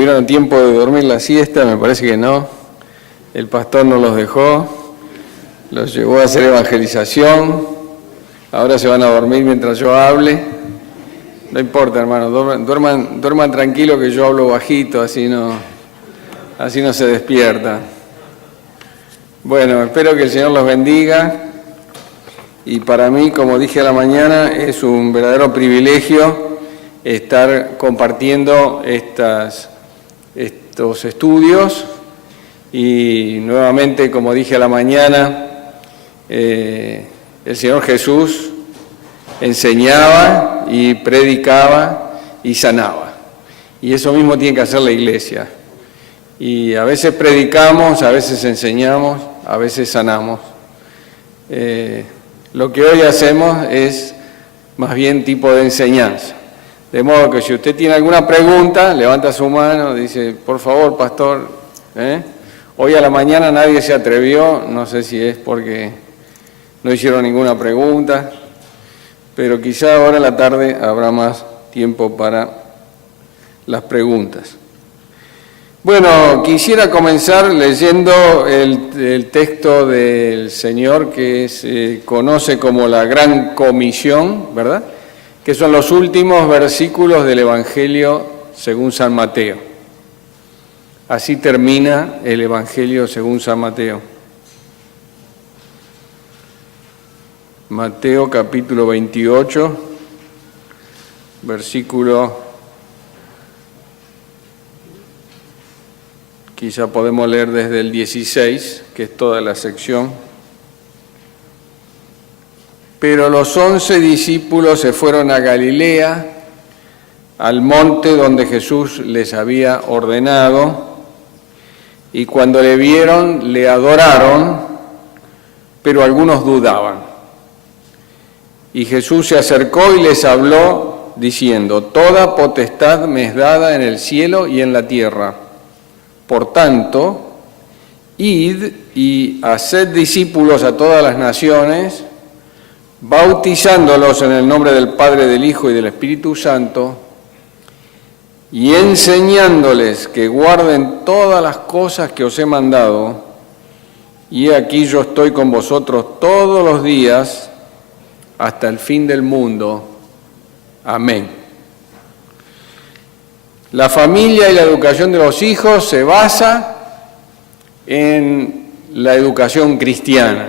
¿Tuvieron tiempo de dormir la siesta? Me parece que no. El pastor no los dejó, los llevó a hacer evangelización. Ahora se van a dormir mientras yo hable. No importa, hermano, duerman tranquilo que yo hablo bajito, así no se despierta. Bueno, espero que el Señor los bendiga. Y para mí, como dije a la mañana, es un verdadero privilegio estar compartiendo estos estudios. Y nuevamente, como dije a la mañana, el Señor Jesús enseñaba y predicaba y sanaba. Y eso mismo tiene que hacer la iglesia. Y a veces predicamos, a veces enseñamos, a veces sanamos. Lo que hoy hacemos es más bien tipo de enseñanza. De modo que si usted tiene alguna pregunta, levanta su mano, dice, por favor, pastor. Hoy a la mañana nadie se atrevió, no sé si es porque no hicieron ninguna pregunta, pero quizá ahora en la tarde habrá más tiempo para las preguntas. Bueno, quisiera comenzar leyendo el texto del Señor que se conoce como la Gran Comisión, ¿verdad? Que son los últimos versículos del Evangelio según San Mateo. Así termina el Evangelio según San Mateo. Mateo capítulo 28, versículo... Quizá podemos leer desde el 16, que es toda la sección. Pero los 11 discípulos se fueron a Galilea, al monte donde Jesús les había ordenado, y cuando le vieron, le adoraron, pero algunos dudaban. Y Jesús se acercó y les habló, diciendo, «Toda potestad me es dada en el cielo y en la tierra. Por tanto, id y haced discípulos a todas las naciones, bautizándolos en el nombre del Padre, del Hijo y del Espíritu Santo, y enseñándoles que guarden todas las cosas que os he mandado, y aquí yo estoy con vosotros todos los días hasta el fin del mundo. Amén». La familia y la educación de los hijos se basa en la educación cristiana.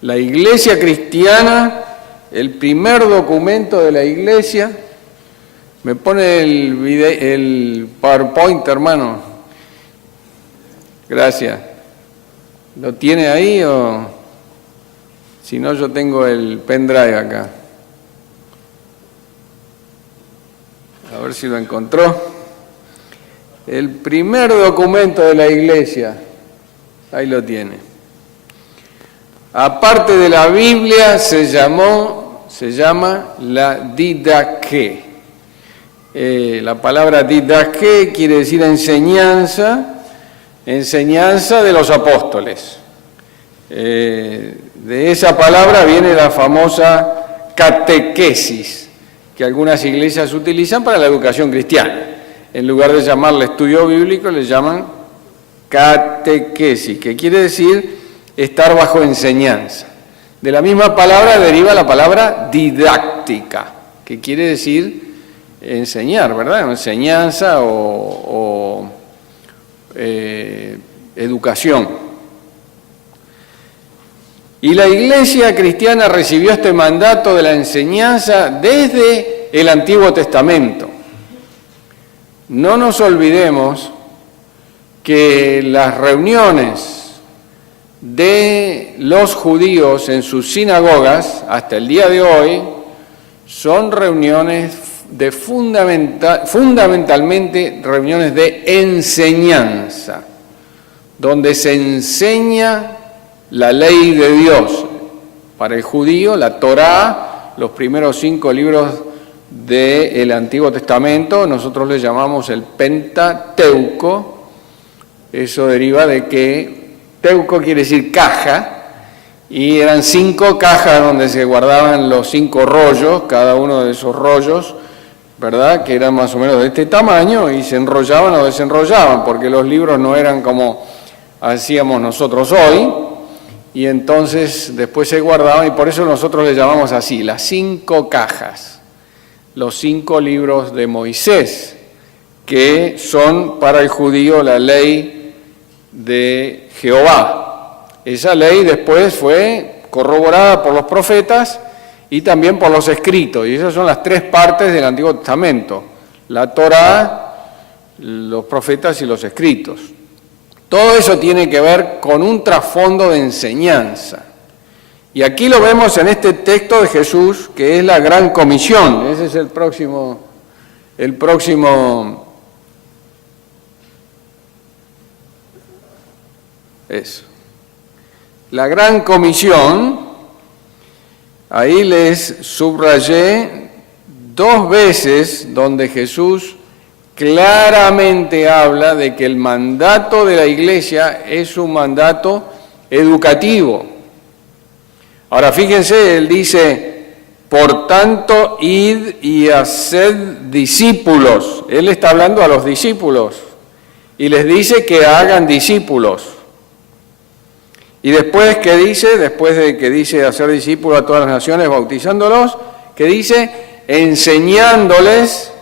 La iglesia cristiana, el primer documento de la iglesia, me pone el PowerPoint, hermano. Gracias. ¿Lo tiene ahí o...? Si no, yo tengo el pendrive acá. A ver si lo encontró. El primer documento de la iglesia, ahí lo tiene. Aparte de la Biblia, se llama la Didaqué. La palabra Didaqué quiere decir enseñanza de los apóstoles. De esa palabra viene la famosa catequesis, que algunas iglesias utilizan para la educación cristiana. En lugar de llamarle estudio bíblico, le llaman catequesis, que quiere decir estar bajo enseñanza. De la misma palabra deriva la palabra didáctica, que quiere decir enseñar, ¿verdad? Enseñanza o educación. Y la iglesia cristiana recibió este mandato de la enseñanza desde el Antiguo Testamento. No nos olvidemos que las reuniones de los judíos en sus sinagogas, hasta el día de hoy, son reuniones fundamentalmente reuniones de enseñanza, donde se enseña la ley de Dios. Para el judío, la Torá, los primeros 5 libros del Antiguo Testamento, nosotros le llamamos el Pentateuco. Eso deriva de que teuco quiere decir caja, y eran 5 cajas donde se guardaban los 5 rollos, cada uno de esos rollos ¿verdad?, que eran más o menos de este tamaño y se enrollaban o desenrollaban, porque los libros no eran como hacíamos nosotros hoy, y entonces después se guardaban, y por eso nosotros le llamamos así, las 5 cajas, los 5 libros de Moisés, que son para el judío la ley de Jehová. Esa ley después fue corroborada por los profetas y también por los escritos, y esas son las 3 partes del Antiguo Testamento: la Torá, los profetas y los escritos. Todo eso tiene que ver con un trasfondo de enseñanza. Y aquí lo vemos en este texto de Jesús, que es la Gran Comisión. Ese es el próximo. Eso. La Gran Comisión, ahí les subrayé 2 veces donde Jesús claramente habla de que el mandato de la Iglesia es un mandato educativo. Ahora fíjense, él dice, por tanto, id y haced discípulos. Él está hablando a los discípulos y les dice que hagan discípulos. Y después, ¿qué dice? Después de que dice hacer discípulos a todas las naciones, bautizándolos, ¿qué dice? Enseñándoles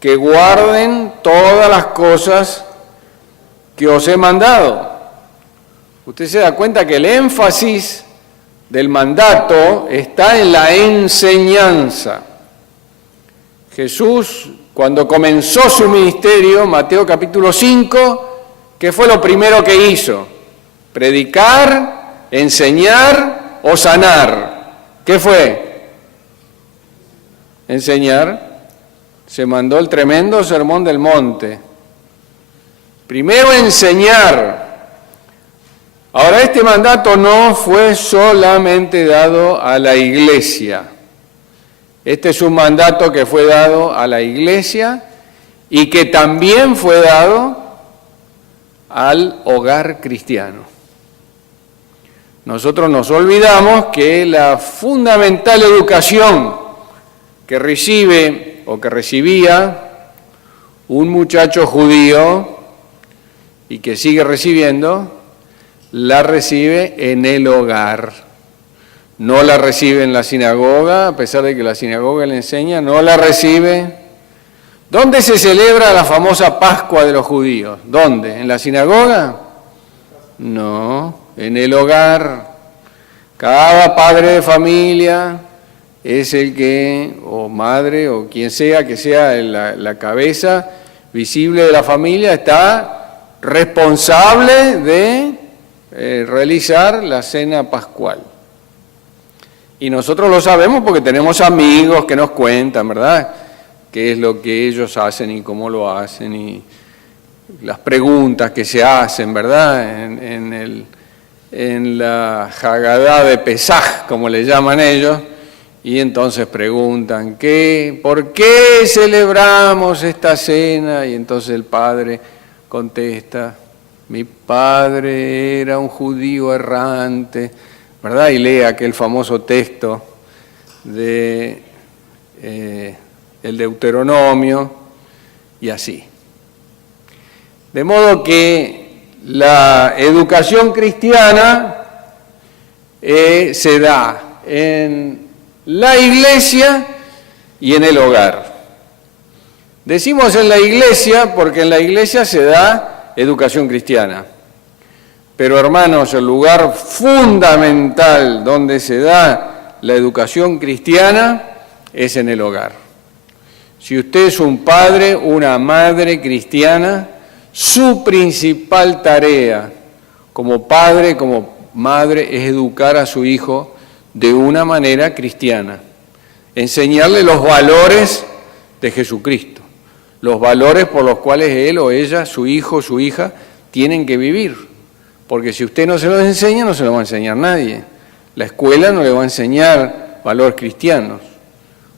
que guarden todas las cosas que os he mandado. Usted se da cuenta que el énfasis del mandato está en la enseñanza. Jesús, cuando comenzó su ministerio, Mateo capítulo 5, ¿qué fue lo primero que hizo? Predicar, enseñar o sanar. ¿Qué fue? Enseñar. Se mandó el tremendo sermón del monte. Primero enseñar. Ahora, este mandato no fue solamente dado a la Iglesia. Este es un mandato que fue dado a la Iglesia y que también fue dado al hogar cristiano. Nosotros nos olvidamos que la fundamental educación que recibe o que recibía un muchacho judío y que sigue recibiendo, la recibe en el hogar. No la recibe en la sinagoga, a pesar de que la sinagoga le enseña, no la recibe. ¿Dónde se celebra la famosa Pascua de los judíos? ¿Dónde? ¿En la sinagoga? No, en el hogar. Cada padre de familia es el que, o madre, o quien sea, que sea la cabeza visible de la familia, está responsable de realizar la cena pascual. Y nosotros lo sabemos porque tenemos amigos que nos cuentan, ¿verdad?, qué es lo que ellos hacen y cómo lo hacen, y las preguntas que se hacen, ¿verdad?, en la Hagadá de Pesaj, como le llaman ellos, y entonces preguntan, ¿por qué celebramos esta cena? Y entonces el padre contesta, mi padre era un judío errante, ¿verdad? Y lee aquel famoso texto de el Deuteronomio, y así. De modo que la educación cristiana se da en la iglesia y en el hogar. Decimos en la iglesia porque en la iglesia se da educación cristiana. Pero hermanos, el lugar fundamental donde se da la educación cristiana es en el hogar. Si usted es un padre, una madre cristiana, su principal tarea como padre, como madre, es educar a su hijo de una manera cristiana, enseñarle los valores de Jesucristo, los valores por los cuales él o ella, su hijo, su hija, tienen que vivir. Porque si usted no se los enseña, no se los va a enseñar nadie. La escuela no le va a enseñar valores cristianos,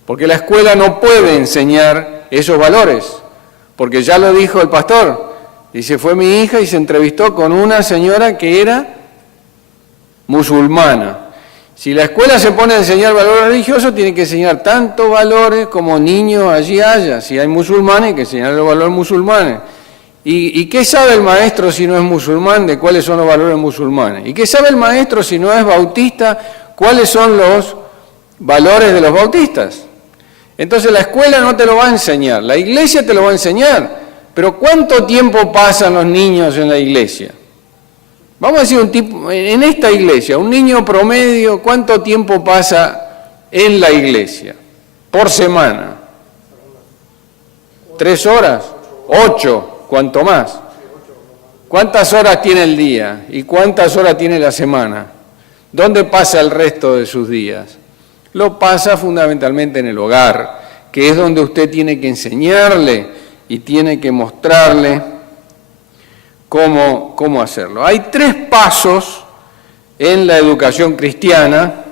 porque la escuela no puede enseñar esos valores, porque ya lo dijo el pastor, dice, fue mi hija y se entrevistó con una señora que era musulmana. Si la escuela se pone a enseñar valores religiosos, tiene que enseñar tantos valores como niños allí haya. Si hay musulmanes, hay que enseñar los valores musulmanes. ¿Y qué sabe el maestro si no es musulmán de cuáles son los valores musulmanes? ¿Y qué sabe el maestro si no es bautista cuáles son los valores de los bautistas? Entonces la escuela no te lo va a enseñar, la iglesia te lo va a enseñar. Pero ¿cuánto tiempo pasan los niños en la iglesia? Vamos a decir un tipo, en esta iglesia, un niño promedio, ¿cuánto tiempo pasa en la iglesia? Por semana. 3 horas, 8, cuanto más. ¿Cuántas horas tiene el día? ¿Y cuántas horas tiene la semana? ¿Dónde pasa el resto de sus días? Lo pasa fundamentalmente en el hogar, que es donde usted tiene que enseñarle y tiene que mostrarle cómo hacerlo. Hay 3 pasos en la educación cristiana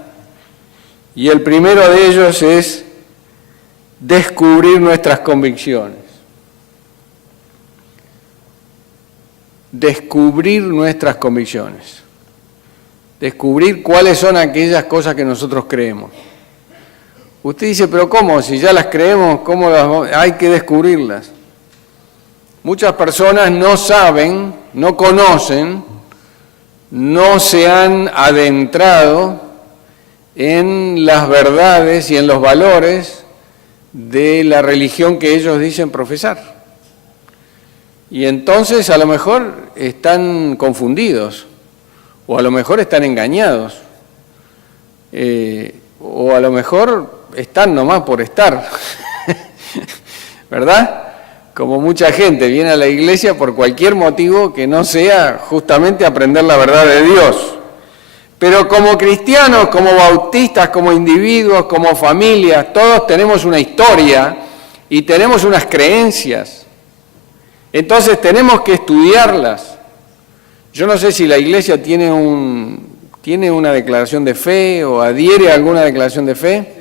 y el primero de ellos es descubrir nuestras convicciones. Descubrir nuestras convicciones. Descubrir cuáles son aquellas cosas que nosotros creemos. Usted dice, pero ¿cómo? Si ya las creemos, ¿cómo hay que descubrirlas? Muchas personas no saben, no conocen, no se han adentrado en las verdades y en los valores de la religión que ellos dicen profesar. Y entonces a lo mejor están confundidos, o a lo mejor están engañados, o a lo mejor están nomás por estar, ¿verdad? Como mucha gente viene a la iglesia por cualquier motivo que no sea justamente aprender la verdad de Dios. Pero como cristianos, como bautistas, como individuos, como familias, todos tenemos una historia y tenemos unas creencias. Entonces tenemos que estudiarlas. Yo no sé si la iglesia tiene una declaración de fe o adhiere a alguna declaración de fe.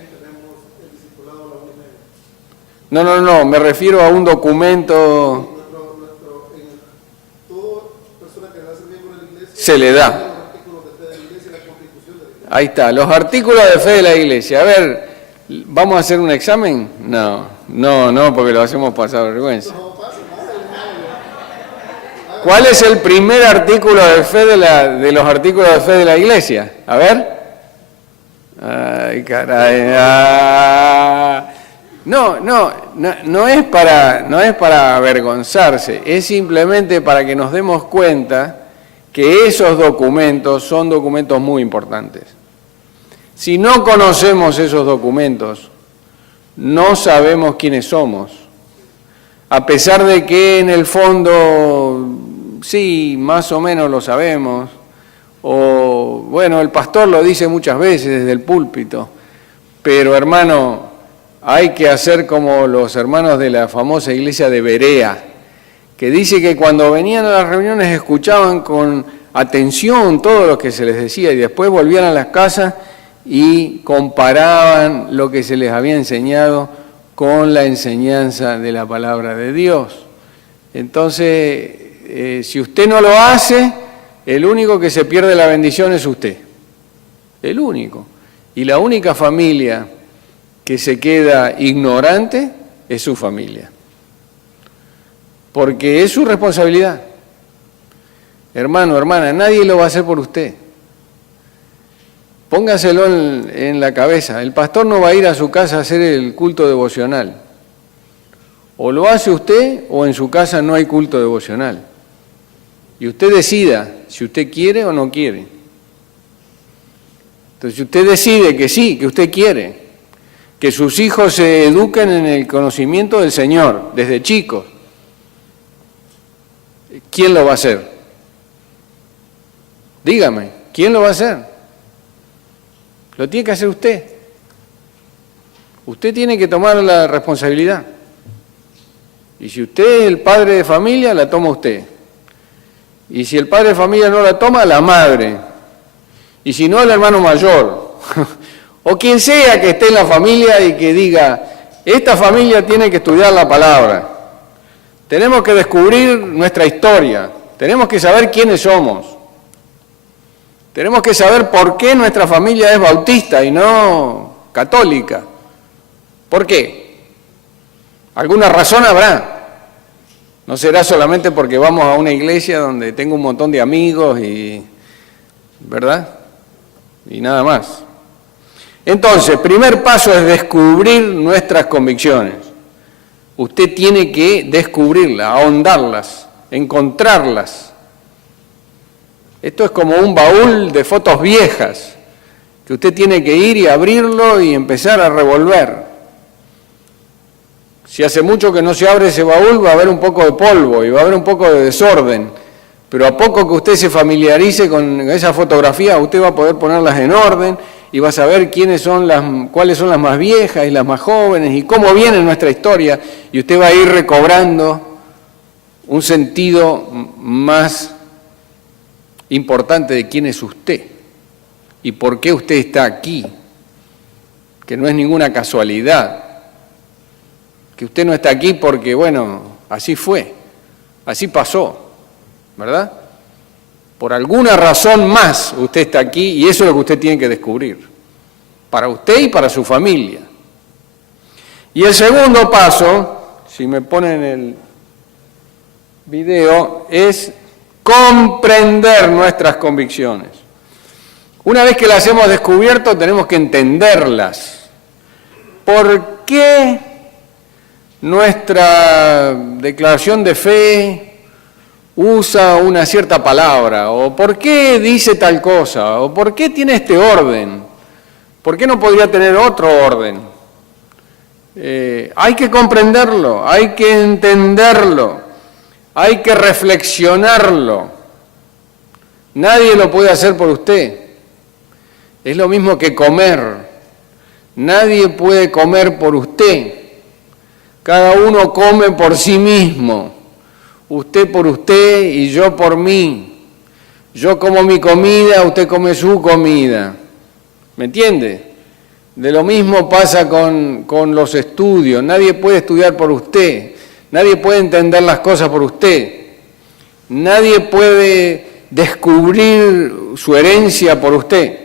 No, me refiero a un documento. Se le da. Ahí está, los artículos de fe de la iglesia. A ver, ¿vamos a hacer un examen? No, porque lo hacemos pasar vergüenza. ¿Cuál es el primer artículo de fe de los artículos de fe de la iglesia? A ver. Ay, caray. No es para avergonzarse, es simplemente para que nos demos cuenta que esos documentos son documentos muy importantes. Si no conocemos esos documentos, no sabemos quiénes somos. A pesar de que en el fondo, sí, más o menos lo sabemos, o bueno, el pastor lo dice muchas veces desde el púlpito, pero hermano, hay que hacer como los hermanos de la famosa iglesia de Berea, que dice que cuando venían a las reuniones escuchaban con atención todo lo que se les decía y después volvían a las casas y comparaban lo que se les había enseñado con la enseñanza de la palabra de Dios. Entonces, si usted no lo hace, el único que se pierde la bendición es usted. El único. Y la única familia que se queda ignorante es su familia. Porque es su responsabilidad. Hermano, hermana, nadie lo va a hacer por usted. Póngaselo en la cabeza. El pastor no va a ir a su casa a hacer el culto devocional. O lo hace usted o en su casa no hay culto devocional. Y usted decida si usted quiere o no quiere. Entonces, si usted decide que sí, que usted quiere, que sus hijos se eduquen en el conocimiento del Señor desde chicos, ¿quién lo va a hacer? Dígame, ¿quién lo va a hacer? Lo tiene que hacer usted. Usted tiene que tomar la responsabilidad. Y si usted es el padre de familia, la toma usted. Y si el padre de familia no la toma, la madre. Y si no, el hermano mayor. O quien sea que esté en la familia y que diga, esta familia tiene que estudiar la palabra. Tenemos que descubrir nuestra historia. Tenemos que saber quiénes somos. Tenemos que saber por qué nuestra familia es bautista y no católica. ¿Por qué? Alguna razón habrá. No será solamente porque vamos a una iglesia donde tengo un montón de amigos y, ¿verdad? Y nada más. Entonces, primer paso es descubrir nuestras convicciones. Usted tiene que descubrirlas, ahondarlas, encontrarlas. Esto es como un baúl de fotos viejas, que usted tiene que ir y abrirlo y empezar a revolver. Si hace mucho que no se abre ese baúl, va a haber un poco de polvo y va a haber un poco de desorden. Pero a poco que usted se familiarice con esa fotografía, usted va a poder ponerlas en orden y va a saber cuáles son las más viejas y las más jóvenes y cómo viene nuestra historia. Y usted va a ir recobrando un sentido más importante de quién es usted y por qué usted está aquí, que no es ninguna casualidad, que usted no está aquí porque, bueno, así fue, así pasó, ¿verdad? Por alguna razón más usted está aquí y eso es lo que usted tiene que descubrir, para usted y para su familia. Y el segundo paso, si me ponen el video, es comprender nuestras convicciones. Una vez que las hemos descubierto, tenemos que entenderlas. ¿Por qué nuestra declaración de fe usa una cierta palabra? ¿O por qué dice tal cosa? ¿O por qué tiene este orden? ¿Por qué no podría tener otro orden? Hay que comprenderlo, hay que entenderlo. Hay que reflexionarlo. Nadie lo puede hacer por usted. Es lo mismo que comer. Nadie puede comer por usted. Cada uno come por sí mismo. Usted por usted y yo por mí. Yo como mi comida, usted come su comida. ¿Me entiende? De lo mismo pasa con los estudios. Nadie puede estudiar por usted. Nadie puede entender las cosas por usted. Nadie puede descubrir su herencia por usted.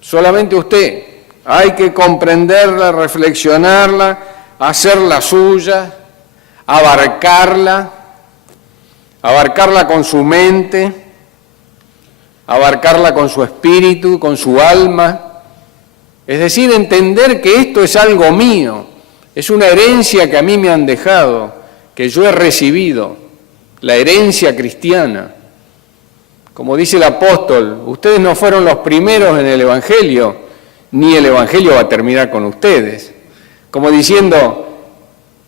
Solamente usted. Hay que comprenderla, reflexionarla, hacerla suya, abarcarla con su mente, abarcarla con su espíritu, con su alma. Es decir, entender que esto es algo mío. Es una herencia que a mí me han dejado, que yo he recibido, la herencia cristiana. Como dice el apóstol, ustedes no fueron los primeros en el Evangelio, ni el Evangelio va a terminar con ustedes. Como diciendo,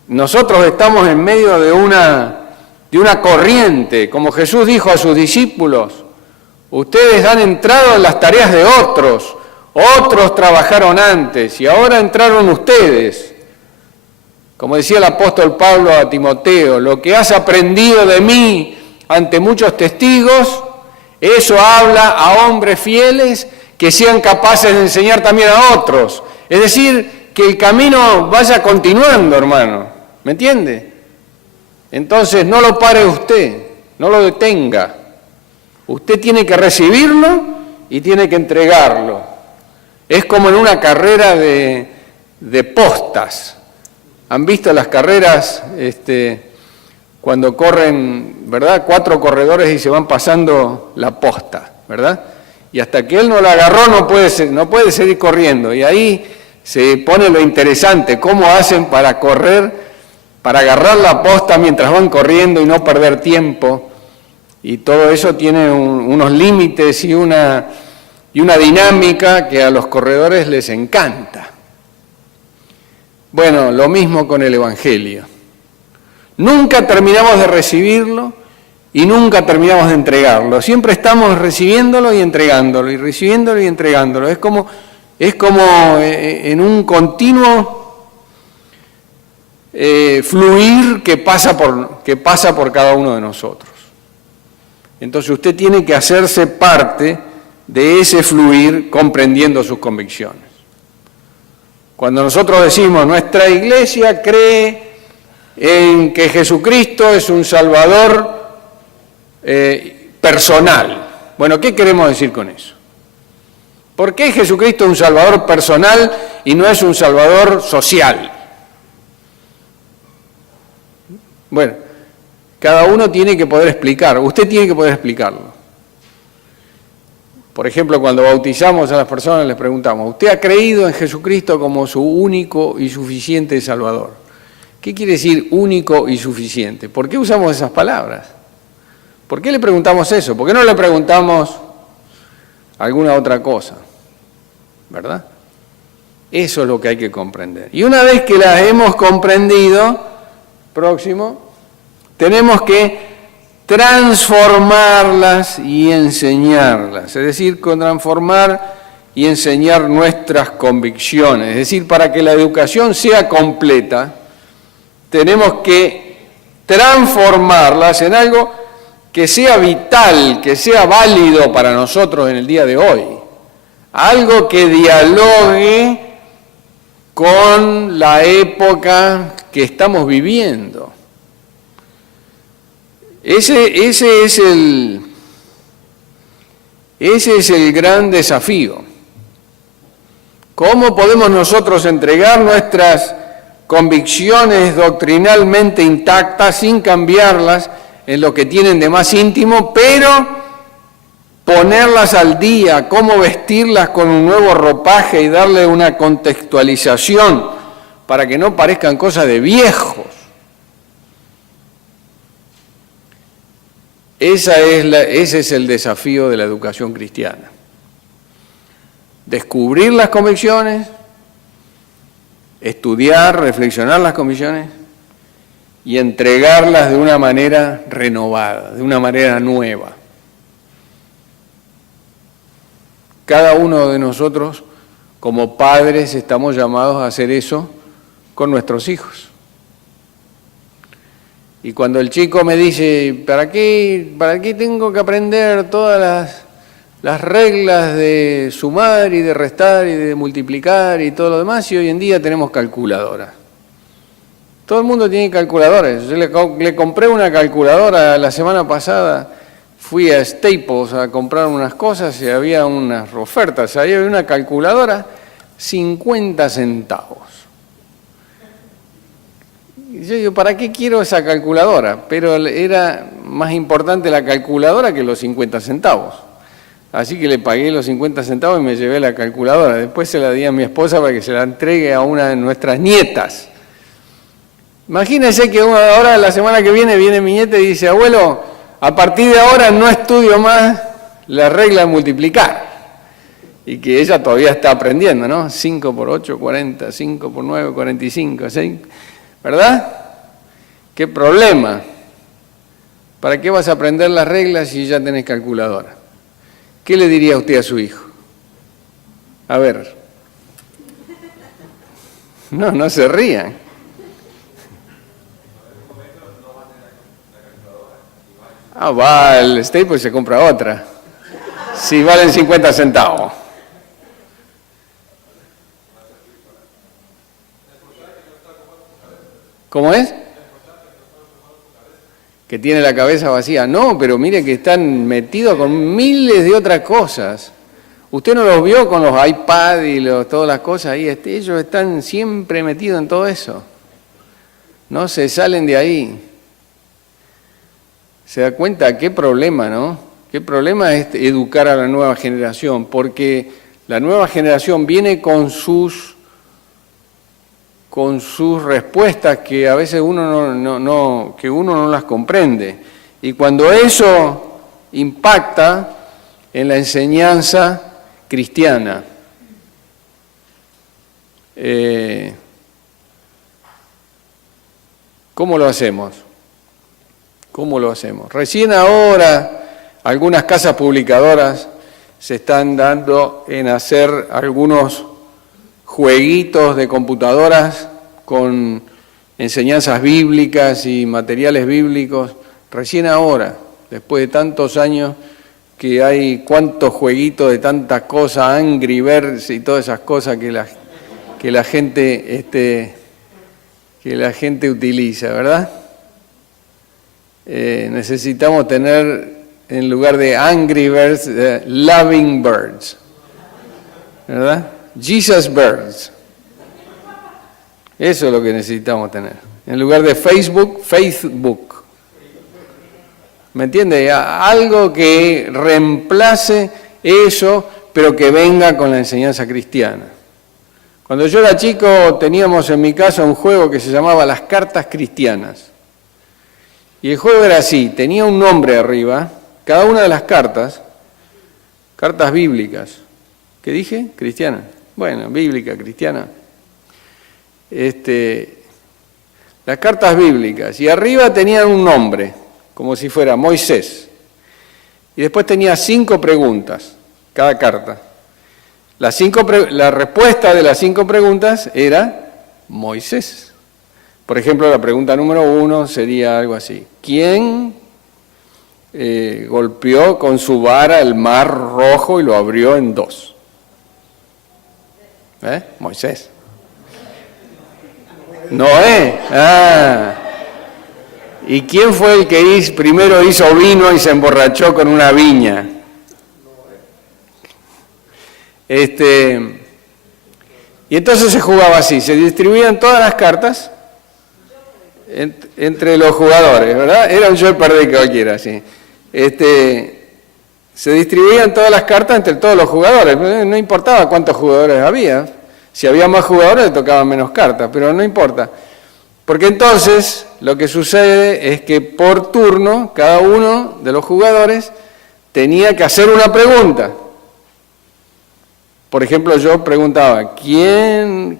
nosotros estamos en medio de una corriente, como Jesús dijo a sus discípulos, ustedes han entrado en las tareas de otros trabajaron antes y ahora entraron ustedes. Como decía el apóstol Pablo a Timoteo, lo que has aprendido de mí ante muchos testigos, eso habla a hombres fieles que sean capaces de enseñar también a otros. Es decir, que el camino vaya continuando, hermano. ¿Me entiende? Entonces no lo pare usted, no lo detenga. Usted tiene que recibirlo y tiene que entregarlo. Es como en una carrera de postas. ¿Han visto las carreras cuando corren, ¿verdad? 4 corredores y se van pasando la posta, ¿verdad? Y hasta que él no la agarró no puede seguir corriendo. Y ahí se pone lo interesante, cómo hacen para correr, para agarrar la posta mientras van corriendo y no perder tiempo. Y todo eso tiene unos límites y una dinámica que a los corredores les encanta. Bueno, lo mismo con el Evangelio. Nunca terminamos de recibirlo y nunca terminamos de entregarlo. Siempre estamos recibiéndolo y entregándolo, y recibiéndolo y entregándolo. Es como en un continuo fluir que pasa por cada uno de nosotros. Entonces usted tiene que hacerse parte de ese fluir comprendiendo sus convicciones. Cuando nosotros decimos, nuestra iglesia cree en que Jesucristo es un Salvador personal, Bueno, ¿qué queremos decir con eso? ¿Por qué Jesucristo es un Salvador personal y no es un Salvador social? Bueno, cada uno tiene que poder explicar, usted tiene que poder explicarlo. Por ejemplo, cuando bautizamos a las personas les preguntamos, ¿usted ha creído en Jesucristo como su único y suficiente Salvador? ¿Qué quiere decir único y suficiente? ¿Por qué usamos esas palabras? ¿Por qué le preguntamos eso? ¿Por qué no le preguntamos alguna otra cosa? ¿Verdad? Eso es lo que hay que comprender. Y una vez que las hemos comprendido, tenemos que transformarlas y enseñarlas. Es decir, transformar y enseñar nuestras convicciones. Es decir, para que la educación sea completa, tenemos que transformarlas en algo que sea vital, que sea válido para nosotros en el día de hoy. Algo que dialogue con la época que estamos viviendo. Ese es el gran desafío. ¿Cómo podemos nosotros entregar nuestras convicciones doctrinalmente intactas sin cambiarlas en lo que tienen de más íntimo, pero ponerlas al día, cómo vestirlas con un nuevo ropaje y darle una contextualización para que no parezcan cosas de viejos? Ese es el desafío de la educación cristiana. Descubrir las convicciones, estudiar, reflexionar las convicciones y entregarlas de una manera renovada, de una manera nueva. Cada uno de nosotros, como padres, estamos llamados a hacer eso con nuestros hijos. Y cuando el chico me dice, ¿para qué tengo que aprender todas las reglas de sumar y de restar y de multiplicar y todo lo demás? Y hoy en día tenemos calculadoras. Todo el mundo tiene calculadoras. Yo le compré una calculadora la semana pasada. Fui a Staples a comprar unas cosas y había unas ofertas. Ahí había una calculadora, 50 centavos. Y yo digo, ¿para qué quiero esa calculadora? Pero era más importante la calculadora que los 50 centavos. Así que le pagué los 50 centavos y me llevé la calculadora. Después se la di a mi esposa para que se la entregue a una de nuestras nietas. Imagínense que ahora, la semana que viene mi nieta y dice, abuelo, a partir de ahora no estudio más la regla de multiplicar. Y que ella todavía está aprendiendo, ¿no? 5 por 8, 40, 5 por 9, 45, 6, ¿verdad? ¿Qué problema? ¿Para qué vas a aprender las reglas si ya tenés calculadora? ¿Qué le diría usted a su hijo? A ver. No se rían. Va al Staples y se compra otra. Si valen 50 centavos. ¿Cómo es? Que tiene la cabeza vacía. No, pero mire que están metidos con miles de otras cosas. ¿Usted no los vio con los iPad y todas las cosas ahí? Ellos están siempre metidos en todo eso. No se salen de ahí. ¿Se da cuenta? Qué problema, ¿no? Qué problema es educar a la nueva generación, porque la nueva generación viene con sus respuestas que a veces uno no las comprende. Y cuando eso impacta en la enseñanza cristiana, ¿cómo lo hacemos? ¿Cómo lo hacemos? Recién ahora algunas casas publicadoras se están dando en hacer algunos jueguitos de computadoras con enseñanzas bíblicas y materiales bíblicos. Recién ahora, después de tantos años que hay cuantos jueguitos de tantas cosas, Angry Birds y todas esas cosas que la gente utiliza, ¿verdad? Necesitamos tener en lugar de Angry Birds, Loving Birds. ¿Verdad? Jesus Birds. Eso es lo que necesitamos tener. En lugar de Facebook, Facebook. ¿Me entiende? Algo que reemplace eso, pero que venga con la enseñanza cristiana. Cuando yo era chico teníamos en mi casa un juego que se llamaba Las Cartas Cristianas. Y el juego era así, tenía un nombre arriba, cada una de las cartas bíblicas. ¿Qué dije? Cristiana. Bueno, bíblica, cristiana. Las cartas bíblicas. Y arriba tenían un nombre, como si fuera Moisés. Y después tenía 5 preguntas, cada carta. La respuesta de las 5 preguntas era Moisés. Por ejemplo, la pregunta número 1 sería algo así. ¿Quién golpeó con su vara el mar rojo y lo abrió en 2? Moisés. Noé. ¿Y quién fue el que primero hizo vino y se emborrachó con una viña? Y entonces se jugaba así, se distribuían todas las cartas entre los jugadores, ¿verdad? Era un Jeopardy cualquiera, sí. Se distribuían todas las cartas entre todos los jugadores, no importaba cuántos jugadores había, si había más jugadores le tocaban menos cartas, pero no importa. Porque entonces lo que sucede es que por turno cada uno de los jugadores tenía que hacer una pregunta. Por ejemplo, yo preguntaba, ¿quién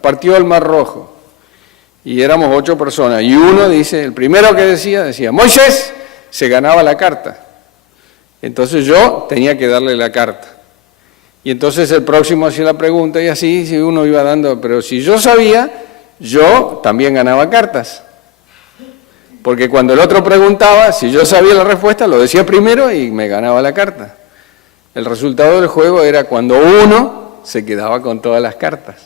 partió el Mar Rojo? Y éramos 8 personas. Y uno dice, el primero que decía, Moisés, se ganaba la carta. Entonces yo tenía que darle la carta. Y entonces el próximo hacía la pregunta y así, si uno iba dando, pero si yo sabía, yo también ganaba cartas. Porque cuando el otro preguntaba, si yo sabía la respuesta, lo decía primero y me ganaba la carta. El resultado del juego era cuando uno se quedaba con todas las cartas.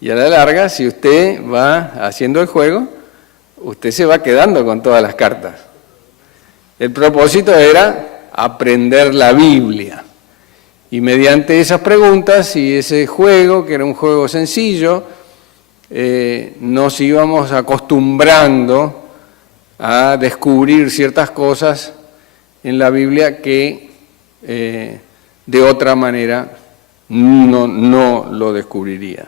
Y a la larga, si usted va haciendo el juego, usted se va quedando con todas las cartas. El propósito era aprender la Biblia. Y mediante esas preguntas y ese juego, que era un juego sencillo, nos íbamos acostumbrando a descubrir ciertas cosas en la Biblia que de otra manera no lo descubriría.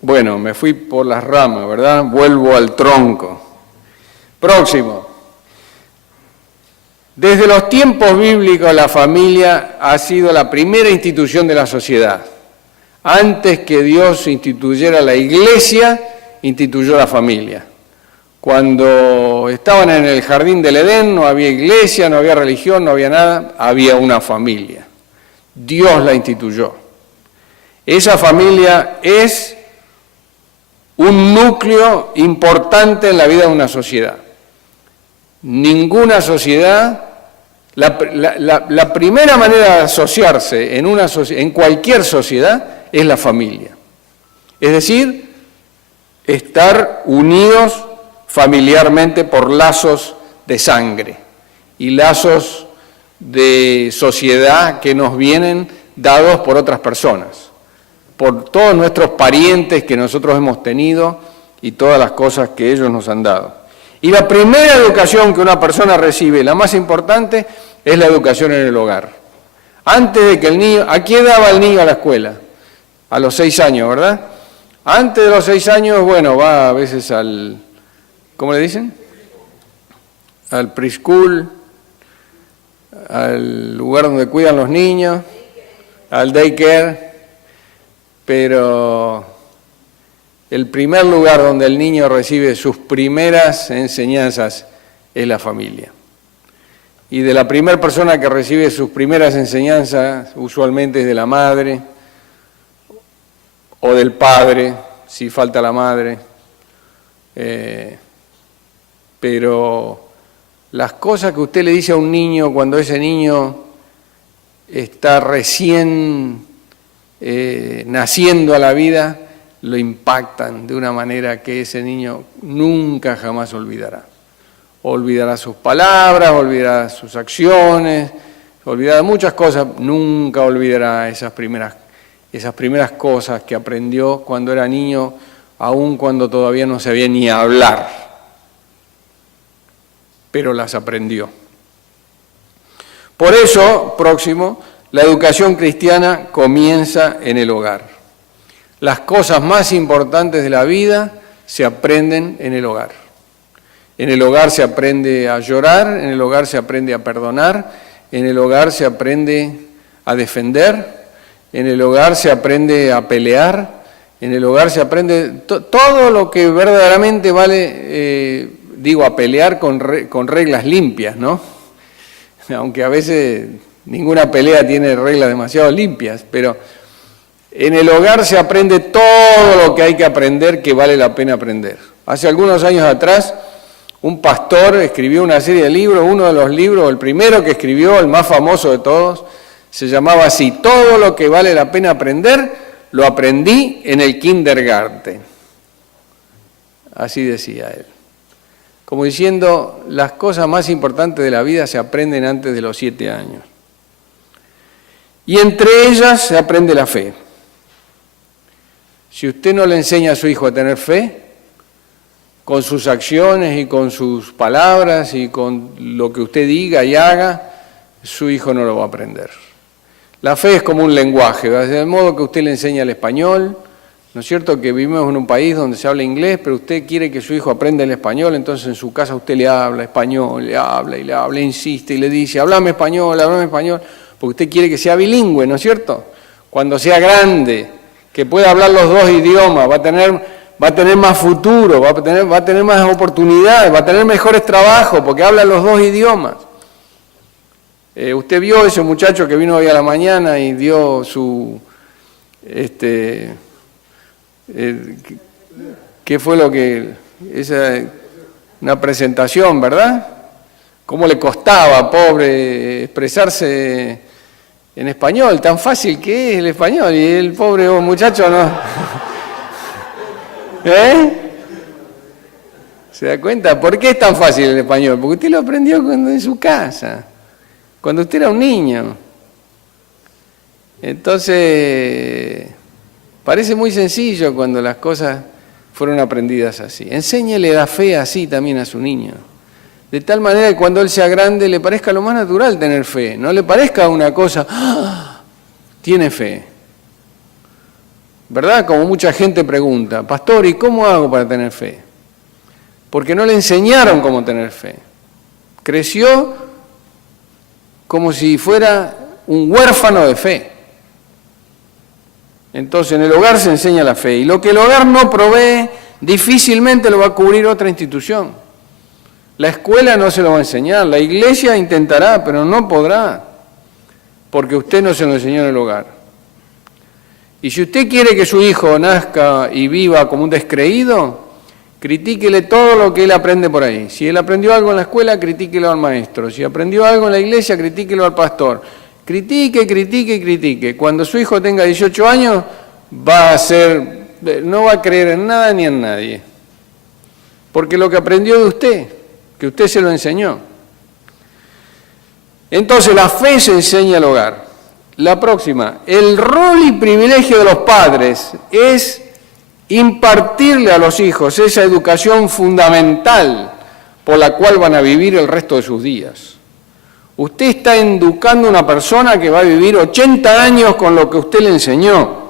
Bueno, me fui por las ramas, ¿verdad? Vuelvo al tronco. Próximo. Desde los tiempos bíblicos la familia ha sido la primera institución de la sociedad. Antes que Dios instituyera la iglesia, instituyó la familia. Cuando estaban en el jardín del Edén no había iglesia, no había religión, no había nada, había una familia. Dios la instituyó. Esa familia es un núcleo importante en la vida de una sociedad. Ninguna sociedad, la primera manera de asociarse en cualquier sociedad es la familia. Es decir, estar unidos familiarmente por lazos de sangre y lazos de sociedad que nos vienen dados por otras personas, por todos nuestros parientes que nosotros hemos tenido y todas las cosas que ellos nos han dado. Y la primera educación que una persona recibe, la más importante, es la educación en el hogar. Antes de que el niño, ¿a qué edad va el niño a la escuela? A los 6 años, ¿verdad? Antes de los 6 años, bueno, va a veces al, ¿cómo le dicen? Al preschool, al lugar donde cuidan los niños, al daycare, pero el primer lugar donde el niño recibe sus primeras enseñanzas es la familia. Y de la primera persona que recibe sus primeras enseñanzas, usualmente es de la madre o del padre, si falta la madre. Pero las cosas que usted le dice a un niño cuando ese niño está recién naciendo a la vida, lo impactan de una manera que ese niño nunca jamás olvidará. Olvidará sus palabras, olvidará sus acciones, olvidará muchas cosas, nunca olvidará esas primeras cosas que aprendió cuando era niño, aun cuando todavía no sabía ni hablar, pero las aprendió. Por eso, próximo, la educación cristiana comienza en el hogar. Las cosas más importantes de la vida se aprenden en el hogar. En el hogar se aprende a llorar, en el hogar se aprende a perdonar, en el hogar se aprende a defender, en el hogar se aprende a pelear, en el hogar se aprende todo lo que verdaderamente vale, a pelear con reglas limpias, ¿no? Aunque a veces ninguna pelea tiene reglas demasiado limpias, pero en el hogar se aprende todo lo que hay que aprender que vale la pena aprender. Hace algunos años atrás, un pastor escribió una serie de libros, uno de los libros, el primero que escribió, el más famoso de todos, se llamaba así: todo lo que vale la pena aprender, lo aprendí en el kindergarten. Así decía él. Como diciendo, las cosas más importantes de la vida se aprenden antes de los 7 años. Y entre ellas se aprende la fe. Si usted no le enseña a su hijo a tener fe, con sus acciones y con sus palabras y con lo que usted diga y haga, su hijo no lo va a aprender. La fe es como un lenguaje, de modo que usted le enseña el español, ¿no es cierto? Que vivimos en un país donde se habla inglés, pero usted quiere que su hijo aprenda el español, entonces en su casa usted le habla español, le habla, insiste y le dice, háblame español, porque usted quiere que sea bilingüe, ¿no es cierto? Cuando sea grande, que pueda hablar los dos idiomas, va a tener más futuro, va a tener más oportunidades, va a tener mejores trabajos, porque habla los dos idiomas. Usted vio ese muchacho que vino hoy a la mañana y dio su... ¿qué fue lo que...? Una presentación, ¿verdad? ¿Cómo le costaba, pobre, expresarse en español? Tan fácil que es el español, y el pobre muchacho no... ¿Se da cuenta? ¿Por qué es tan fácil el español? Porque usted lo aprendió cuando en su casa, cuando usted era un niño. Entonces, parece muy sencillo cuando las cosas fueron aprendidas así. Enséñele la fe así también a su niño. De tal manera que cuando él sea grande le parezca lo más natural tener fe. No le parezca una cosa, ¡ah! Tiene fe. ¿Verdad? Como mucha gente pregunta, pastor, ¿y cómo hago para tener fe? Porque no le enseñaron cómo tener fe. Creció como si fuera un huérfano de fe. Entonces en el hogar se enseña la fe, y lo que el hogar no provee difícilmente lo va a cubrir otra institución. La escuela no se lo va a enseñar, la iglesia intentará, pero no podrá, porque usted no se lo enseñó en el hogar. Y si usted quiere que su hijo nazca y viva como un descreído, critíquele todo lo que él aprende por ahí. Si él aprendió algo en la escuela, critíquelo al maestro. Si aprendió algo en la iglesia, critíquelo al pastor. Critique. Cuando su hijo tenga 18 años, no va a creer en nada ni en nadie. Porque lo que aprendió de usted, que usted se lo enseñó. Entonces la fe se enseña al hogar. La próxima, el rol y privilegio de los padres es impartirle a los hijos esa educación fundamental por la cual van a vivir el resto de sus días. Usted está educando a una persona que va a vivir 80 años con lo que usted le enseñó.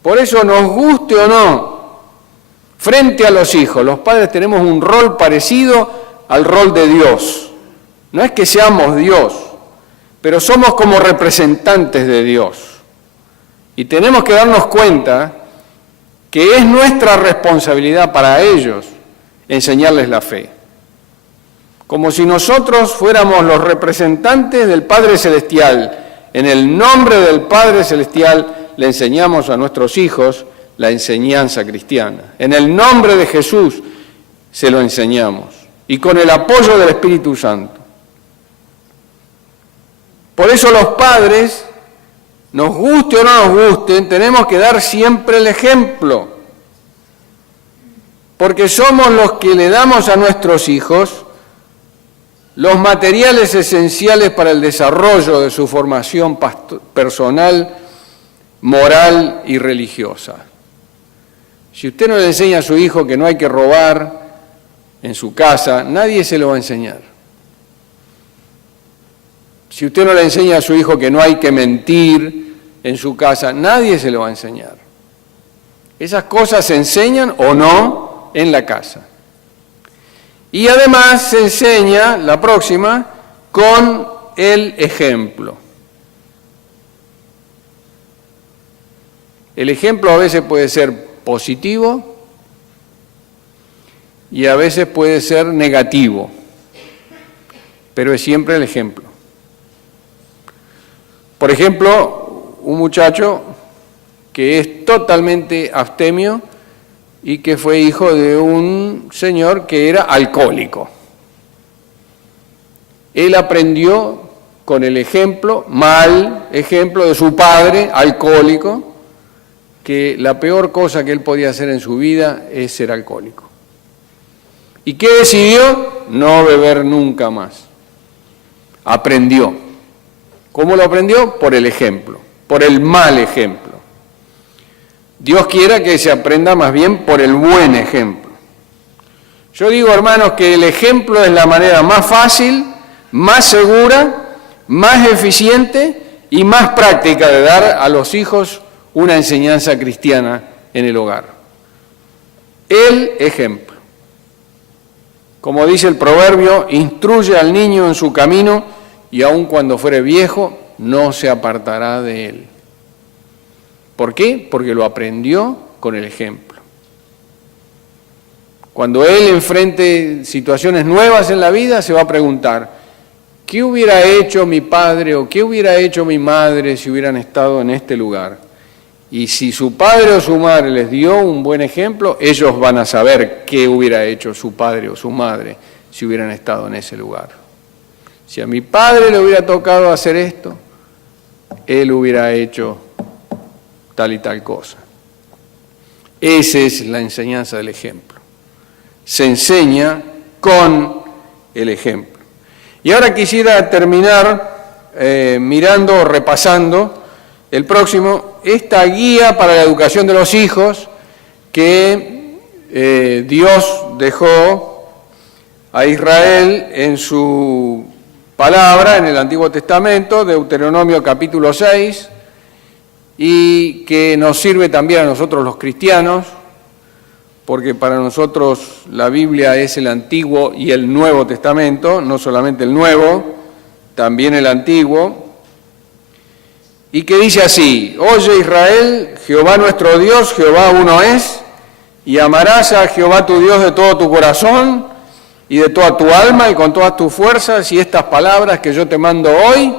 Por eso, nos guste o no, frente a los hijos, los padres tenemos un rol parecido al rol de Dios. No es que seamos Dios, pero somos como representantes de Dios. Y tenemos que darnos cuenta que es nuestra responsabilidad para ellos enseñarles la fe. Como si nosotros fuéramos los representantes del Padre Celestial. En el nombre del Padre Celestial le enseñamos a nuestros hijos la enseñanza cristiana. En el nombre de Jesús se lo enseñamos. Y con el apoyo del Espíritu Santo. Por eso los padres, nos guste o no nos gusten, tenemos que dar siempre el ejemplo. porque somos los que le damos a nuestros hijos los materiales esenciales para el desarrollo de su formación personal, moral y religiosa. Si usted no le enseña a su hijo que no hay que robar en su casa, nadie se lo va a enseñar. Si usted no le enseña a su hijo que no hay que mentir en su casa, nadie se lo va a enseñar. Esas cosas se enseñan o no en la casa. Y además se enseña, la próxima, con el ejemplo. El ejemplo a veces puede ser positivo y a veces puede ser negativo, pero es siempre el ejemplo. Por ejemplo, un muchacho que es totalmente abstemio y que fue hijo de un señor que era alcohólico. Él aprendió con el ejemplo, mal ejemplo de su padre, alcohólico, que la peor cosa que él podía hacer en su vida es ser alcohólico. ¿Y qué decidió? No beber nunca más. Aprendió. ¿Cómo lo aprendió? Por el ejemplo, por el mal ejemplo. Dios quiera que se aprenda más bien por el buen ejemplo. Yo digo, hermanos, que el ejemplo es la manera más fácil, más segura, más eficiente y más práctica de dar a los hijos una enseñanza cristiana en el hogar. El ejemplo. Como dice el proverbio, instruye al niño en su camino y aun cuando fuere viejo, no se apartará de él. ¿Por qué? Porque lo aprendió con el ejemplo. Cuando él enfrente situaciones nuevas en la vida, se va a preguntar, ¿qué hubiera hecho mi padre o qué hubiera hecho mi madre si hubieran estado en este lugar? Y si su padre o su madre les dio un buen ejemplo, ellos van a saber qué hubiera hecho su padre o su madre si hubieran estado en ese lugar. Si a mi padre le hubiera tocado hacer esto, él hubiera hecho tal y tal cosa. Esa es la enseñanza del ejemplo. Se enseña con el ejemplo. Y ahora quisiera terminar mirando, repasando el próximo, esta guía para la educación de los hijos que Dios dejó a Israel en su palabra en el Antiguo Testamento, Deuteronomio capítulo 6, y que nos sirve también a nosotros los cristianos, porque para nosotros la Biblia es el Antiguo y el Nuevo Testamento, no solamente el Nuevo, también el Antiguo, y que dice así: Oye Israel, Jehová nuestro Dios, Jehová uno es, y amarás a Jehová tu Dios de todo tu corazón y de toda tu alma y con todas tus fuerzas, y estas palabras que yo te mando hoy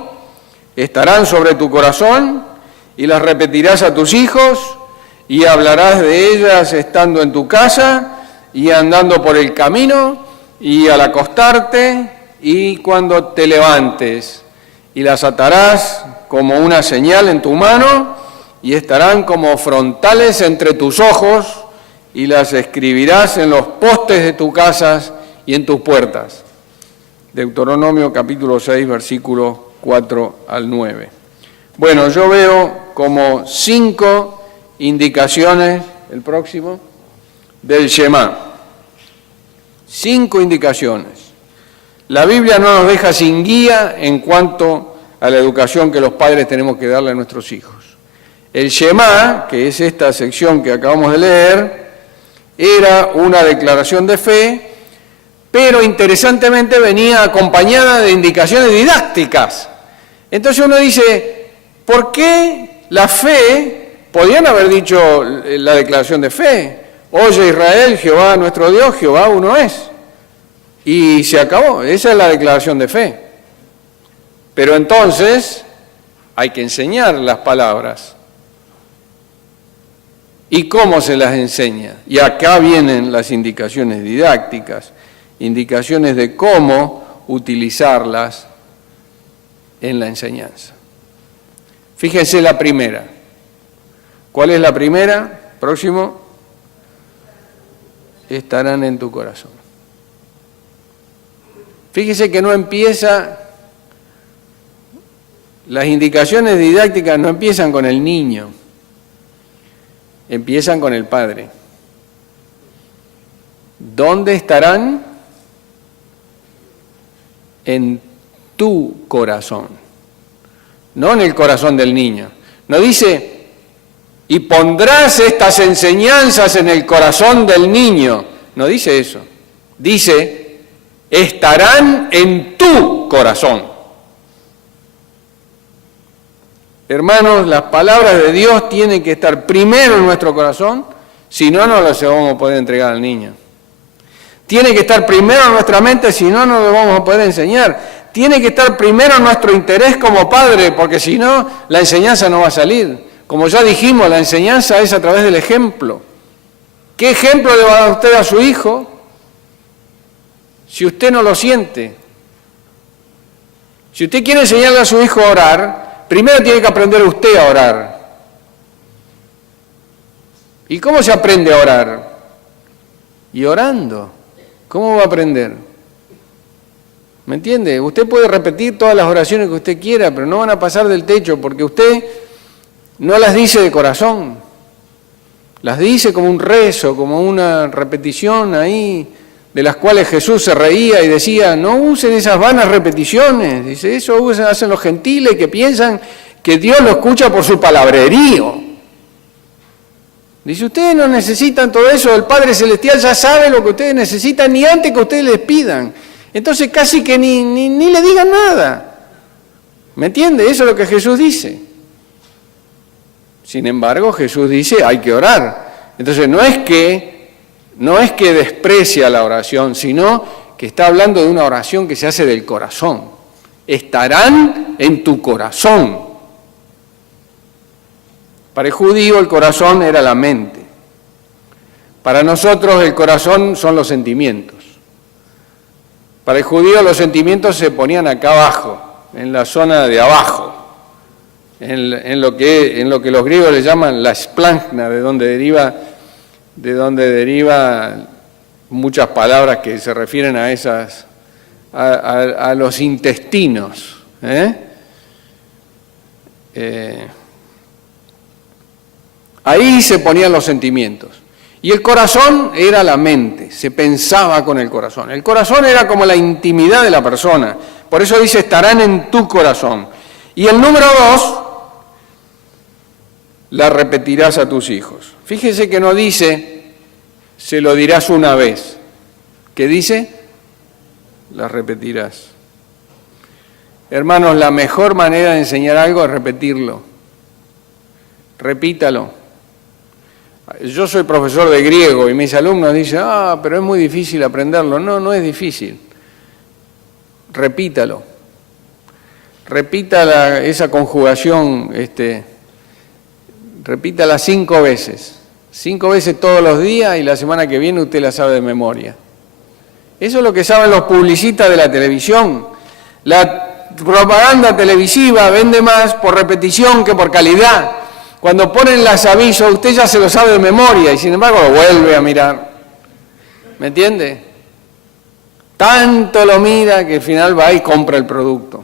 estarán sobre tu corazón, y las repetirás a tus hijos, y hablarás de ellas estando en tu casa, y andando por el camino, y al acostarte, y cuando te levantes, y las atarás como una señal en tu mano, y estarán como frontales entre tus ojos, y las escribirás en los postes de tus casas y en tus puertas. Deuteronomio capítulo 6, versículos 4 al 9. Bueno, yo veo como 5 indicaciones, el próximo, del Shema. 5 indicaciones. La Biblia no nos deja sin guía en cuanto a la educación que los padres tenemos que darle a nuestros hijos. El Shema, que es esta sección que acabamos de leer, era una declaración de fe, pero interesantemente venía acompañada de indicaciones didácticas. Entonces uno dice, ¿por qué la fe? Podían haber dicho la declaración de fe. Oye Israel, Jehová nuestro Dios, Jehová uno es. Y se acabó, esa es la declaración de fe. Pero entonces hay que enseñar las palabras. ¿Y cómo se las enseña? Y acá vienen las indicaciones didácticas, indicaciones de cómo utilizarlas en la enseñanza. Fíjense la primera. ¿Cuál es la primera? Próximo. estarán en tu corazón. Fíjese que no empieza, las indicaciones didácticas no empiezan con el niño, empiezan con el padre. ¿Dónde estarán? En tu corazón, no en el corazón del niño. No dice, y pondrás estas enseñanzas en el corazón del niño. No dice eso. Dice, estarán en tu corazón. Hermanos, las palabras de Dios tienen que estar primero en nuestro corazón, si no, no las vamos a poder entregar al niño. Tiene que estar primero en nuestra mente, si no, no lo vamos a poder enseñar. Tiene que estar primero nuestro interés como padre, porque si no, la enseñanza no va a salir. Como ya dijimos, la enseñanza es a través del ejemplo. ¿Qué ejemplo le va a dar usted a su hijo si usted no lo siente? Si usted quiere enseñarle a su hijo a orar, primero tiene que aprender usted a orar. ¿Y cómo se aprende a orar? Y orando. ¿Cómo va a aprender? ¿Me entiende? Usted puede repetir todas las oraciones que usted quiera, pero no van a pasar del techo porque usted no las dice de corazón. Las dice como un rezo, como una repetición ahí, de las cuales Jesús se reía y decía, no usen esas vanas repeticiones. Dice, eso hacen los gentiles que piensan que Dios lo escucha por su palabrerío. Dice, ustedes no necesitan todo eso, el Padre Celestial ya sabe lo que ustedes necesitan, ni antes que ustedes les pidan. Entonces casi que ni le digan nada. ¿Me entiende? Eso es lo que Jesús dice. Sin embargo, Jesús dice, hay que orar. Entonces no es que desprecia la oración, sino que está hablando de una oración que se hace del corazón. Estarán en tu corazón. Para el judío el corazón era la mente. Para nosotros el corazón son los sentimientos. Para el judío los sentimientos se ponían acá abajo, en la zona de abajo, en lo que los griegos le llaman la splagna, de donde deriva muchas palabras que se refieren a esas, a los intestinos. Ahí se ponían los sentimientos. Y el corazón era la mente, se pensaba con el corazón. El corazón era como la intimidad de la persona. Por eso dice, estarán en tu corazón. Y el número 2, la repetirás a tus hijos. Fíjese que no dice, se lo dirás una vez. ¿Qué dice? La repetirás. Hermanos, la mejor manera de enseñar algo es repetirlo. Repítalo. Yo soy profesor de griego y mis alumnos dicen, pero es muy difícil aprenderlo. No, no es difícil. Repítalo. Repita esa conjugación, repítala 5 veces. 5 veces todos los días y la semana que viene usted la sabe de memoria. Eso es lo que saben los publicistas de la televisión. La propaganda televisiva vende más por repetición que por calidad. Cuando ponen los avisos, usted ya se lo sabe de memoria y sin embargo lo vuelve a mirar. ¿Me entiende? Tanto lo mira que al final va y compra el producto.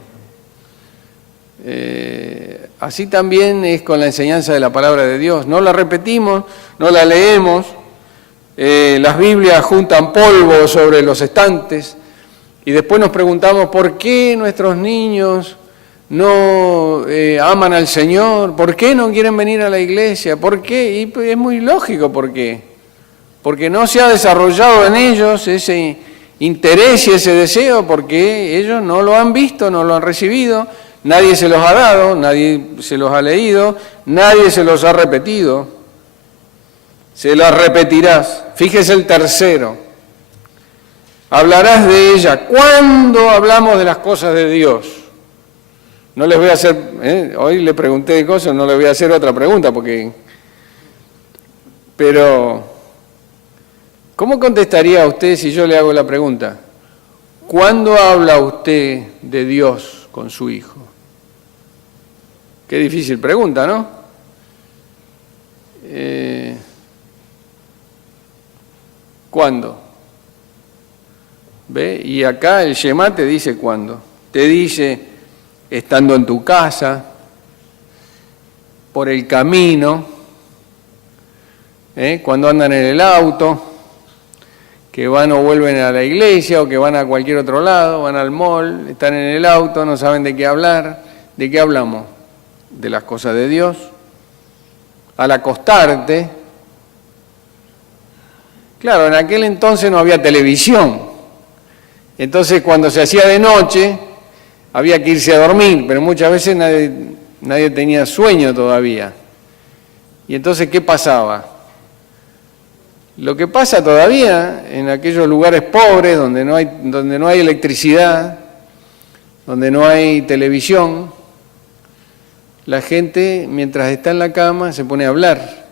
Así también es con la enseñanza de la palabra de Dios. No la repetimos, no la leemos. Las Biblias juntan polvo sobre los estantes y después nos preguntamos por qué nuestros niños no aman al Señor, ¿por qué no quieren venir a la iglesia? ¿Por qué? Y es muy lógico por qué. Porque no se ha desarrollado en ellos ese interés y ese deseo, porque ellos no lo han visto, no lo han recibido, nadie se los ha dado, nadie se los ha leído, nadie se los ha repetido. Se las repetirás. Fíjese el tercero. Hablarás de ella. ¿Cuándo hablamos de las cosas de Dios? No les voy a hacer, hoy le pregunté de cosas, no le voy a hacer otra pregunta, pero, ¿cómo contestaría usted si yo le hago la pregunta? ¿Cuándo habla usted de Dios con su hijo? Qué difícil pregunta, ¿no? ¿Cuándo? ¿Ve? Y acá el Shema te dice cuándo. Te dice estando en tu casa, por el camino, cuando andan en el auto, que van o vuelven a la iglesia o que van a cualquier otro lado, van al mall, están en el auto, no saben de qué hablar. ¿De qué hablamos? De las cosas de Dios. Al acostarte, claro, en aquel entonces no había televisión, entonces cuando se hacía de noche había que irse a dormir, pero muchas veces nadie tenía sueño todavía. Y entonces, ¿qué pasaba? Lo que pasa todavía en aquellos lugares pobres donde no hay electricidad, donde no hay televisión, la gente mientras está en la cama se pone a hablar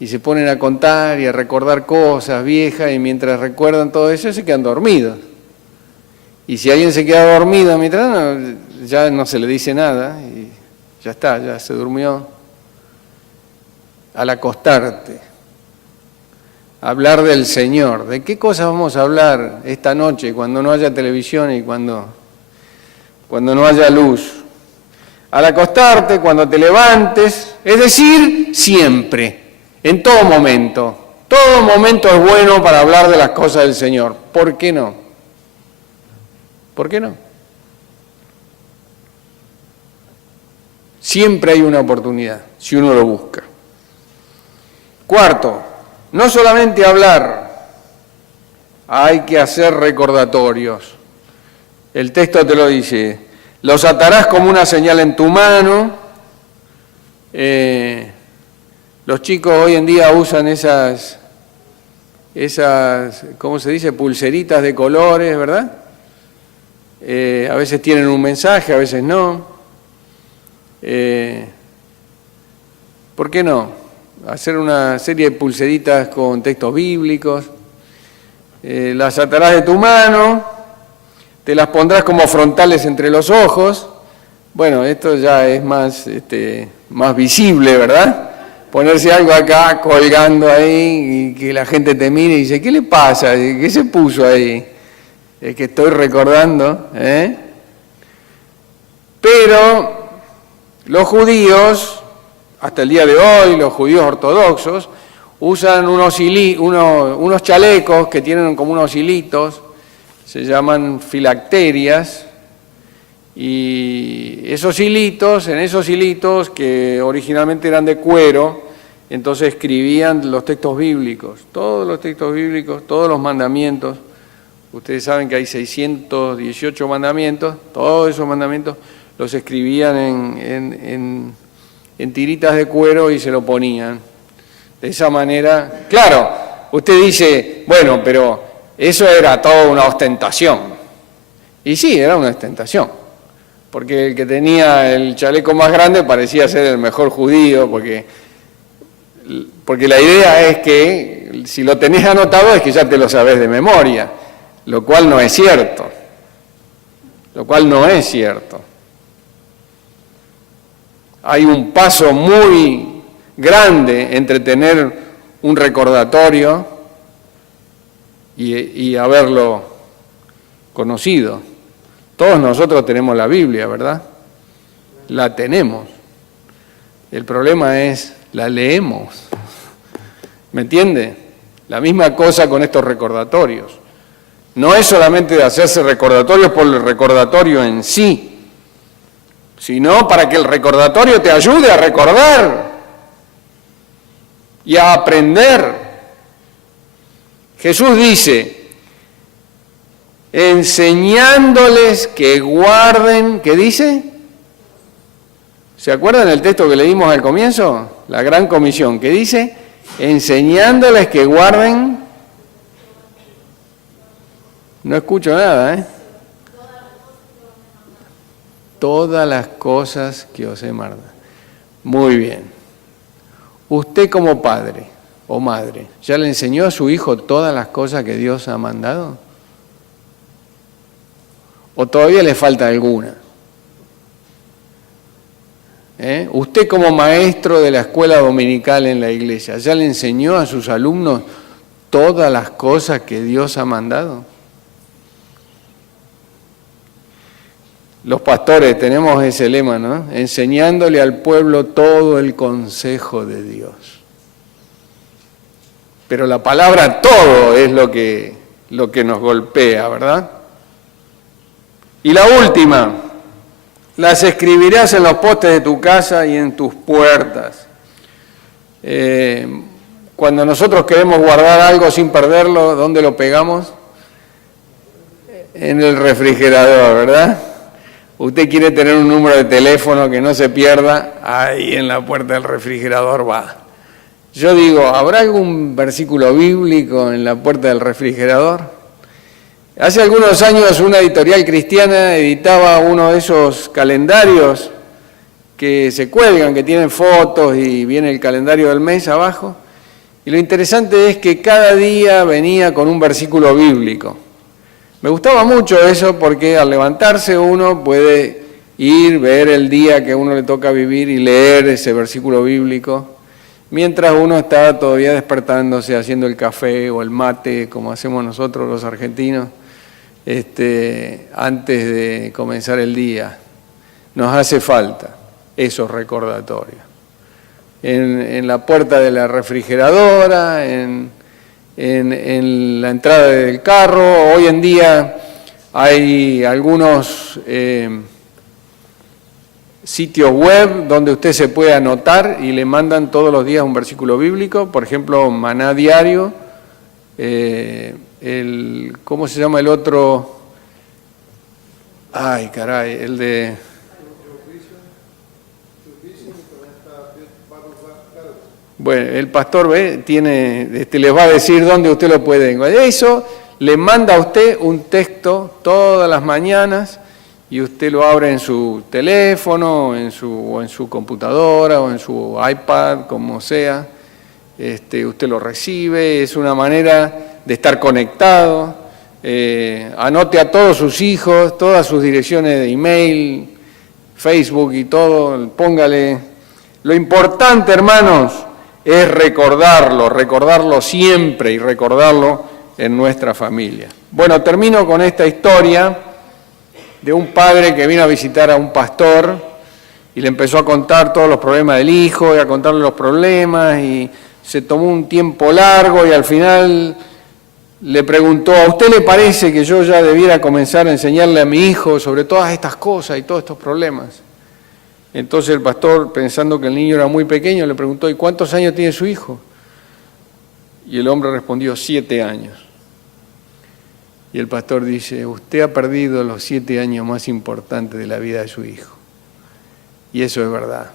y se ponen a contar y a recordar cosas viejas y mientras recuerdan todo eso se quedan dormidos. Y si alguien se queda dormido mientras ya no se le dice nada y ya está, ya se durmió. Al acostarte, hablar del Señor. ¿De qué cosas vamos a hablar esta noche cuando no haya televisión y cuando no haya luz? Al acostarte, cuando te levantes, es decir, siempre, en todo momento. Todo momento es bueno para hablar de las cosas del Señor. ¿Por qué no? ¿Por qué no? Siempre hay una oportunidad, si uno lo busca. Cuarto, no solamente hablar, hay que hacer recordatorios. El texto te lo dice, los atarás como una señal en tu mano. Los chicos hoy en día usan esas, ¿cómo se dice? Pulseritas de colores, ¿verdad? A veces tienen un mensaje, a veces no. ¿Por qué no? Hacer una serie de pulseritas con textos bíblicos. Las atarás de tu mano, te las pondrás como frontales entre los ojos. Bueno, esto ya es más visible, ¿verdad? Ponerse algo acá colgando ahí y que la gente te mire y dice, ¿qué le pasa? ¿Qué se puso ahí? Es que estoy recordando, Pero los judíos, hasta el día de hoy, los judíos ortodoxos, usan unos chalecos que tienen como unos hilitos, se llaman filacterias, y en esos hilitos que originalmente eran de cuero, entonces escribían los textos bíblicos, todos los textos bíblicos, todos los mandamientos. Ustedes saben que hay 618 mandamientos, todos esos mandamientos los escribían en tiritas de cuero y se lo ponían. De esa manera, claro, usted dice, bueno, pero eso era toda una ostentación. Y sí, era una ostentación, porque el que tenía el chaleco más grande parecía ser el mejor judío, porque la idea es que si lo tenés anotado es que ya te lo sabés de memoria, lo cual no es cierto. Hay un paso muy grande entre tener un recordatorio y haberlo conocido. Todos nosotros tenemos la Biblia, ¿verdad? La tenemos. El problema es, la leemos. ¿Me entiende? La misma cosa con estos recordatorios. No es solamente de hacerse recordatorios por el recordatorio en sí, sino para que el recordatorio te ayude a recordar y a aprender. Jesús dice, enseñándoles que guarden, ¿qué dice? ¿Se acuerdan el texto que leímos al comienzo? La gran comisión, ¿qué dice? Enseñándoles que guarden. No escucho nada, Todas las cosas que os he mandado. Muy bien. Usted como padre o madre, ¿ya le enseñó a su hijo todas las cosas que Dios ha mandado? ¿O todavía le falta alguna? Usted como maestro de la escuela dominical en la iglesia, ¿ya le enseñó a sus alumnos todas las cosas que Dios ha mandado? Los pastores tenemos ese lema, ¿no? Enseñándole al pueblo todo el consejo de Dios. Pero la palabra todo es lo que nos golpea, ¿verdad? Y la última, las escribirás en los postes de tu casa y en tus puertas. Cuando nosotros queremos guardar algo sin perderlo, ¿dónde lo pegamos? En el refrigerador, ¿verdad? Usted quiere tener un número de teléfono que no se pierda, ahí en la puerta del refrigerador va. Yo digo, ¿habrá algún versículo bíblico en la puerta del refrigerador? Hace algunos años una editorial cristiana editaba uno de esos calendarios que se cuelgan, que tienen fotos y viene el calendario del mes abajo. Y lo interesante es que cada día venía con un versículo bíblico. Me gustaba mucho eso porque al levantarse uno puede ir, ver el día que a uno le toca vivir y leer ese versículo bíblico, mientras uno está todavía despertándose, haciendo el café o el mate, como hacemos nosotros los argentinos, antes de comenzar el día. Nos hace falta esos recordatorios. En la puerta de la refrigeradora, en la entrada del carro. Hoy en día hay algunos sitios web donde usted se puede anotar y le mandan todos los días un versículo bíblico, por ejemplo, Maná Diario, ¿cómo se llama el otro? Ay, caray, el de... Bueno, el pastor les va a decir dónde usted lo puede encontrar. Eso le manda a usted un texto todas las mañanas y usted lo abre en su teléfono, o en su computadora, o en su iPad, como sea. Usted lo recibe, es una manera de estar conectado. Anote a todos sus hijos, todas sus direcciones de email, Facebook y todo, póngale. Lo importante, hermanos, es recordarlo siempre y recordarlo en nuestra familia. Bueno, termino con esta historia de un padre que vino a visitar a un pastor y le empezó a contar todos los problemas del hijo y a contarle los problemas y se tomó un tiempo largo y al final le preguntó, ¿a usted le parece que yo ya debiera comenzar a enseñarle a mi hijo sobre todas estas cosas y todos estos problemas? Entonces el pastor, pensando que el niño era muy pequeño, le preguntó, ¿y cuántos años tiene su hijo? Y el hombre respondió, 7 años. Y el pastor dice, usted ha perdido los 7 años más importantes de la vida de su hijo. Y eso es verdad.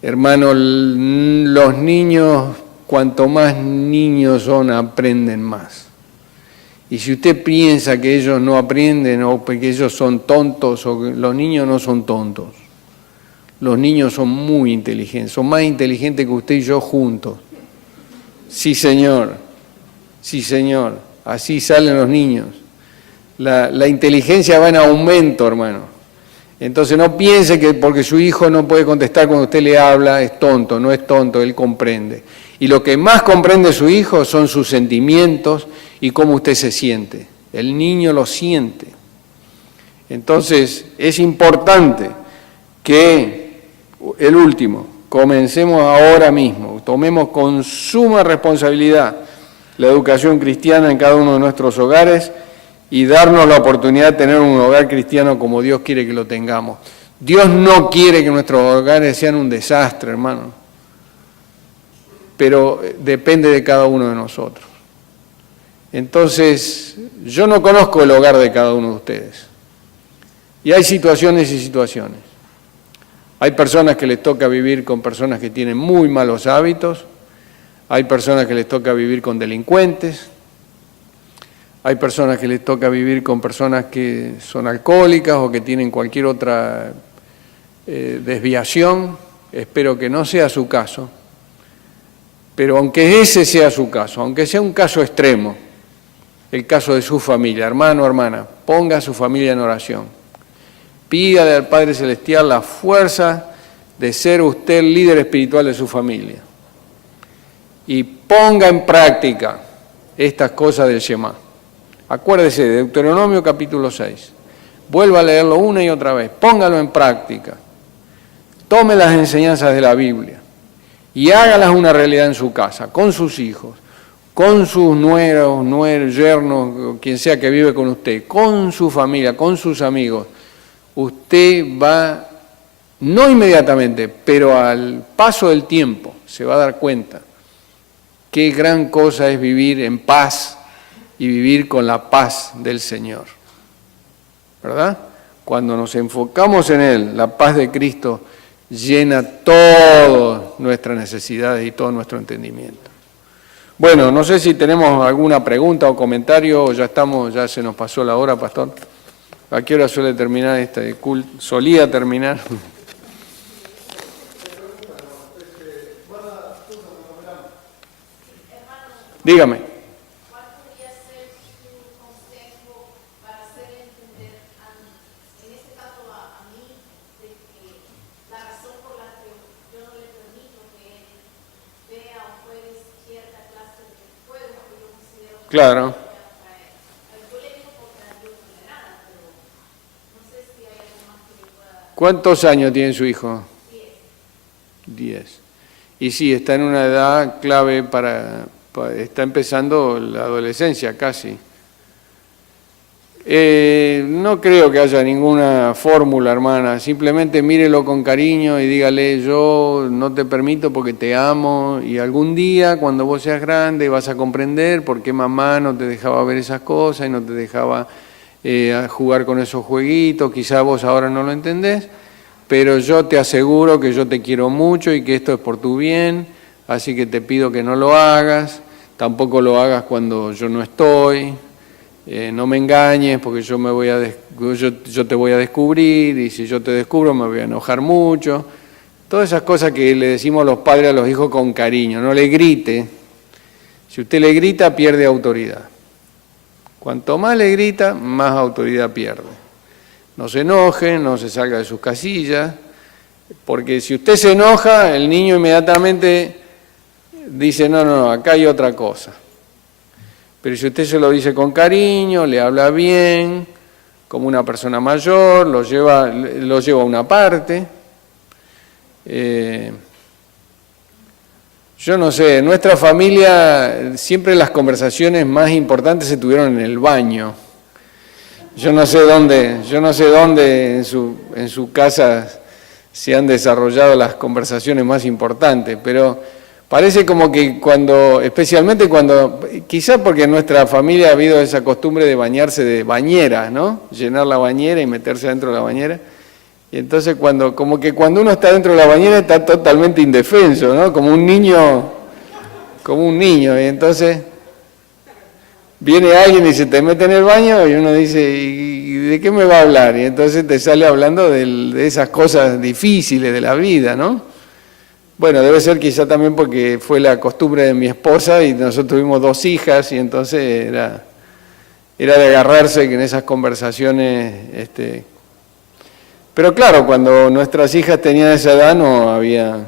Hermano, los niños, cuanto más niños son, aprenden más. Y si usted piensa que ellos no aprenden o que ellos son tontos, o que los niños no son tontos. Los niños son muy inteligentes, son más inteligentes que usted y yo juntos. Sí, señor. Sí, señor. Así salen los niños. La inteligencia va en aumento, hermano. Entonces no piense que porque su hijo no puede contestar cuando usted le habla, es tonto. No es tonto, él comprende. Y lo que más comprende su hijo son sus sentimientos y cómo usted se siente. El niño lo siente. Entonces es importante que, el último, comencemos ahora mismo, tomemos con suma responsabilidad la educación cristiana en cada uno de nuestros hogares y darnos la oportunidad de tener un hogar cristiano como Dios quiere que lo tengamos. Dios no quiere que nuestros hogares sean un desastre, hermano, pero depende de cada uno de nosotros. Entonces, yo no conozco el hogar de cada uno de ustedes. Y hay situaciones y situaciones. Hay personas que les toca vivir con personas que tienen muy malos hábitos. Hay personas que les toca vivir con delincuentes. Hay personas que les toca vivir con personas que son alcohólicas o que tienen cualquier otra desviación. Espero que no sea su caso. Pero aunque ese sea su caso, aunque sea un caso extremo, el caso de su familia, hermano o hermana, ponga a su familia en oración. Pídale al Padre Celestial la fuerza de ser usted el líder espiritual de su familia. y ponga en práctica estas cosas del Shema. Acuérdese de Deuteronomio capítulo 6. Vuelva a leerlo una y otra vez. Póngalo en práctica. Tome las enseñanzas de la Biblia y hágalas una realidad en su casa, con sus hijos, con sus nueros, yernos, quien sea que vive con usted, con su familia, con sus amigos. Usted va, no inmediatamente, pero al paso del tiempo, se va a dar cuenta qué gran cosa es vivir en paz y vivir con la paz del Señor. ¿Verdad? Cuando nos enfocamos en Él, la paz de Cristo llena todas nuestras necesidades y todo nuestro entendimiento. Bueno, no sé si tenemos alguna pregunta o comentario, o ya se nos pasó la hora, pastor. ¿A qué hora suele terminar este culto? Solía terminar. Dígame. ¿Cuál podría ser su consejo para hacer entender en este caso a mí, de que la razón por la que yo no le permito que él vea o juegue cierta clase de juegos que yo considero que Claro. yo le digo porque yo no le nada, pero no sé si hay algo más que le pueda... ¿Cuántos años tiene su hijo? 10. 10. Y sí, está en una edad clave está empezando la adolescencia casi. No creo que haya ninguna fórmula, hermana. Simplemente mírelo con cariño y dígale, yo no te permito porque te amo y algún día cuando vos seas grande vas a comprender por qué mamá no te dejaba ver esas cosas y no te dejaba jugar con esos jueguitos. Quizá vos ahora no lo entendés, pero yo te aseguro que yo te quiero mucho y que esto es por tu bien, así que te pido que no lo hagas, tampoco lo hagas cuando yo no estoy, no me engañes porque yo te voy a descubrir y si yo te descubro me voy a enojar mucho. Todas esas cosas que le decimos los padres a los hijos con cariño, no le grite. Si usted le grita, pierde autoridad. Cuanto más le grita, más autoridad pierde. No se enoje, no se salga de sus casillas, porque si usted se enoja, el niño inmediatamente dice, no, acá hay otra cosa. Pero si usted se lo dice con cariño, le habla bien, como una persona mayor, lo lleva a una parte. Yo no sé, en nuestra familia siempre las conversaciones más importantes se tuvieron en el baño. Yo no sé dónde en su casa se han desarrollado las conversaciones más importantes, pero parece como que especialmente cuando, quizá porque en nuestra familia ha habido esa costumbre de bañarse de bañera, ¿no? Llenar la bañera y meterse dentro de la bañera. Y entonces como que cuando uno está dentro de la bañera está totalmente indefenso, ¿no? Como un niño, y entonces viene alguien y se te mete en el baño y uno dice, ¿y de qué me va a hablar? Y entonces te sale hablando de esas cosas difíciles de la vida, ¿no? Bueno, debe ser quizá también porque fue la costumbre de mi esposa y nosotros tuvimos 2 hijas y entonces era de agarrarse en esas conversaciones. Pero claro, cuando nuestras hijas tenían esa edad no había...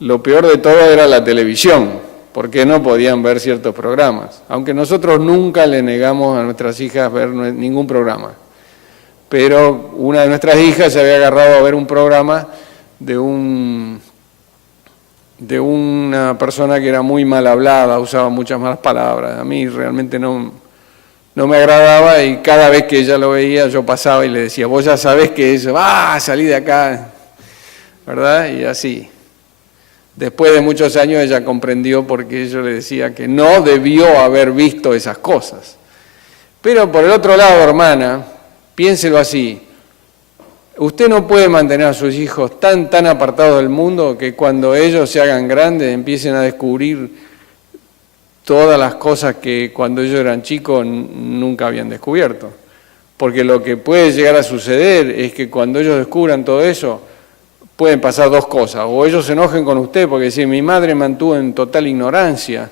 Lo peor de todo era la televisión, porque no podían ver ciertos programas, aunque nosotros nunca le negamos a nuestras hijas ver ningún programa. Pero una de nuestras hijas se había agarrado a ver un programa de una persona que era muy mal hablada, usaba muchas malas palabras. A mí realmente no me agradaba y cada vez que ella lo veía yo pasaba y le decía, vos ya sabés que eso, salí de acá, ¿verdad? Y así. Después de muchos años ella comprendió por qué yo le decía que no debió haber visto esas cosas. Pero por el otro lado, hermana, piénselo así. Usted no puede mantener a sus hijos tan apartados del mundo que cuando ellos se hagan grandes empiecen a descubrir todas las cosas que cuando ellos eran chicos nunca habían descubierto. Porque lo que puede llegar a suceder es que cuando ellos descubran todo eso, pueden pasar 2 cosas. O ellos se enojen con usted porque dicen, mi madre me mantuvo en total ignorancia.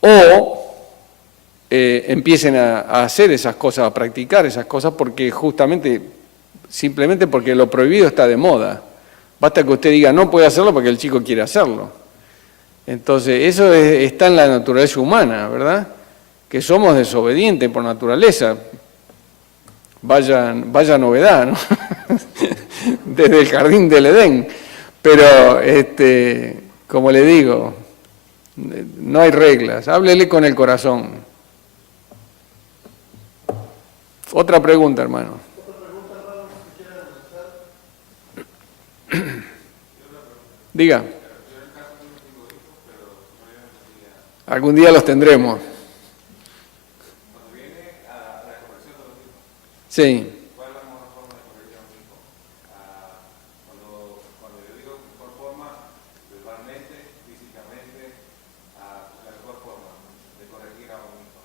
O empiecen a hacer esas cosas, a practicar esas cosas, porque simplemente porque lo prohibido está de moda. Basta que usted diga no puede hacerlo porque el chico quiere hacerlo. Entonces, eso está en la naturaleza humana, ¿verdad? Que somos desobedientes por naturaleza. Vaya novedad, ¿no? Desde el jardín del Edén. Pero, como le digo, no hay reglas. Háblele con el corazón. Otra pregunta, hermano. Diga. Algún día los tendremos. Sí. ¿Cuál es la mejor forma de corregir a un hijo? Cuando yo digo mejor forma, verbalmente, físicamente, la mejor forma de corregir a un hijo.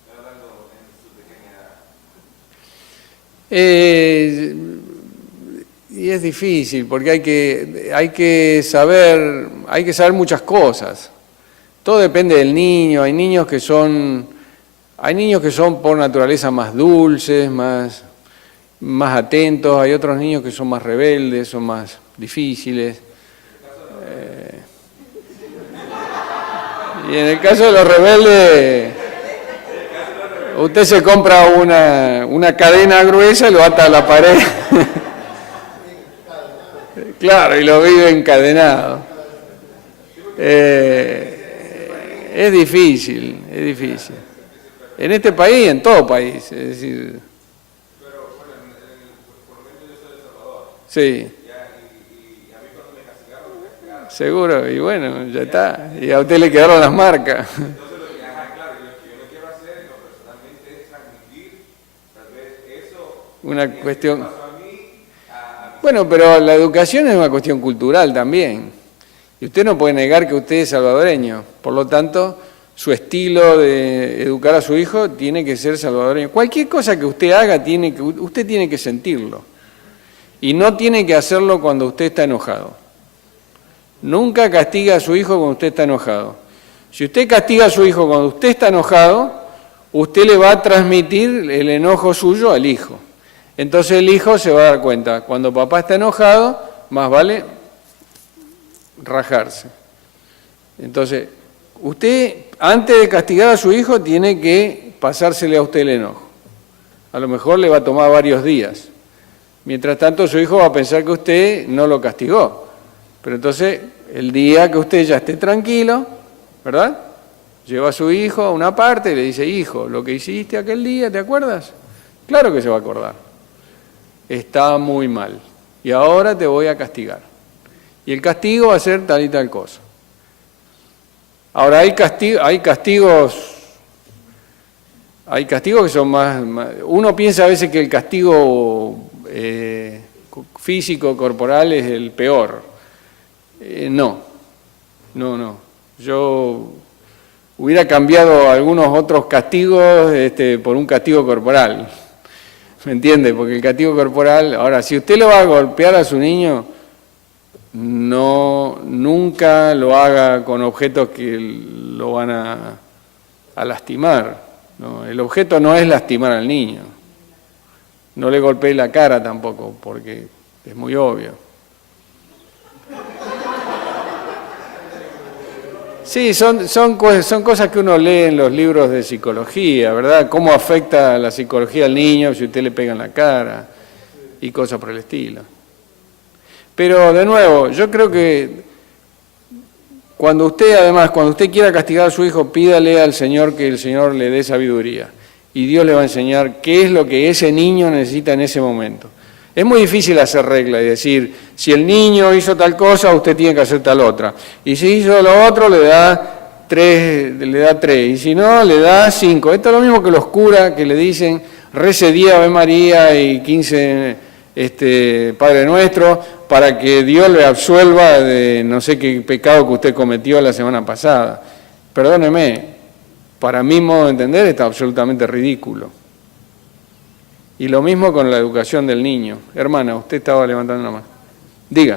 Estoy hablando en su pequeña edad. Y es difícil porque hay que saber muchas cosas. Todo depende del niño. Hay niños que son por naturaleza más dulces, más atentos. Hay otros niños que son más rebeldes, son más difíciles. Y en el caso de los rebeldes, usted se compra una cadena gruesa y lo ata a la pared. Claro, y lo vive encadenado. Es difícil. En este país, en todo país, es decir. Pero bueno, por lo menos yo soy de Salvador. Sí. Y a mí cuando me castigaron. Seguro, y bueno, ya está. Y a usted le quedaron las marcas. Entonces, claro, lo que yo no quiero hacer en lo personalmente es transmitir, tal vez eso. Una cuestión. Bueno, pero la educación es una cuestión cultural también. Y usted no puede negar que usted es salvadoreño. Por lo tanto, su estilo de educar a su hijo tiene que ser salvadoreño. Cualquier cosa que usted haga, usted tiene que sentirlo. Y no tiene que hacerlo cuando usted está enojado. Nunca castiga a su hijo cuando usted está enojado. Si usted castiga a su hijo cuando usted está enojado, usted le va a transmitir el enojo suyo al hijo. Entonces el hijo se va a dar cuenta, cuando papá está enojado, más vale rajarse. Entonces, usted, antes de castigar a su hijo, tiene que pasársele a usted el enojo. A lo mejor le va a tomar varios días. Mientras tanto, su hijo va a pensar que usted no lo castigó. Pero entonces, el día que usted ya esté tranquilo, ¿verdad? Lleva a su hijo a una parte y le dice, hijo, lo que hiciste aquel día, ¿te acuerdas? Claro que se va a acordar. Está muy mal. Y ahora te voy a castigar. Y el castigo va a ser tal y tal cosa. Ahora hay castigos que son más... Uno piensa a veces que el castigo físico, corporal, es el peor. No. Yo hubiera cambiado algunos otros castigos por un castigo corporal. ¿Me entiende? Porque el castigo corporal... Ahora, si usted le va a golpear a su niño, nunca lo haga con objetos que lo van a lastimar. ¿No? El objeto no es lastimar al niño. No le golpee la cara tampoco, porque es muy obvio. Sí, son cosas que uno lee en los libros de psicología, ¿verdad? Cómo afecta la psicología al niño si usted le pega en la cara y cosas por el estilo. Pero, de nuevo, yo creo que cuando usted quiera castigar a su hijo, pídale al Señor que el Señor le dé sabiduría. Y Dios le va a enseñar qué es lo que ese niño necesita en ese momento. Es muy difícil hacer regla y decir, si el niño hizo tal cosa, usted tiene que hacer tal otra. Y si hizo lo otro, le da 3, y si no, le da 5. Esto es lo mismo que los curas que le dicen, rece 10 Ave María y 15 Padre Nuestro, para que Dios le absuelva de no sé qué pecado que usted cometió la semana pasada. Perdóneme, para mi modo de entender está absolutamente ridículo. Y lo mismo con la educación del niño. Hermana, usted estaba levantando la mano. Diga.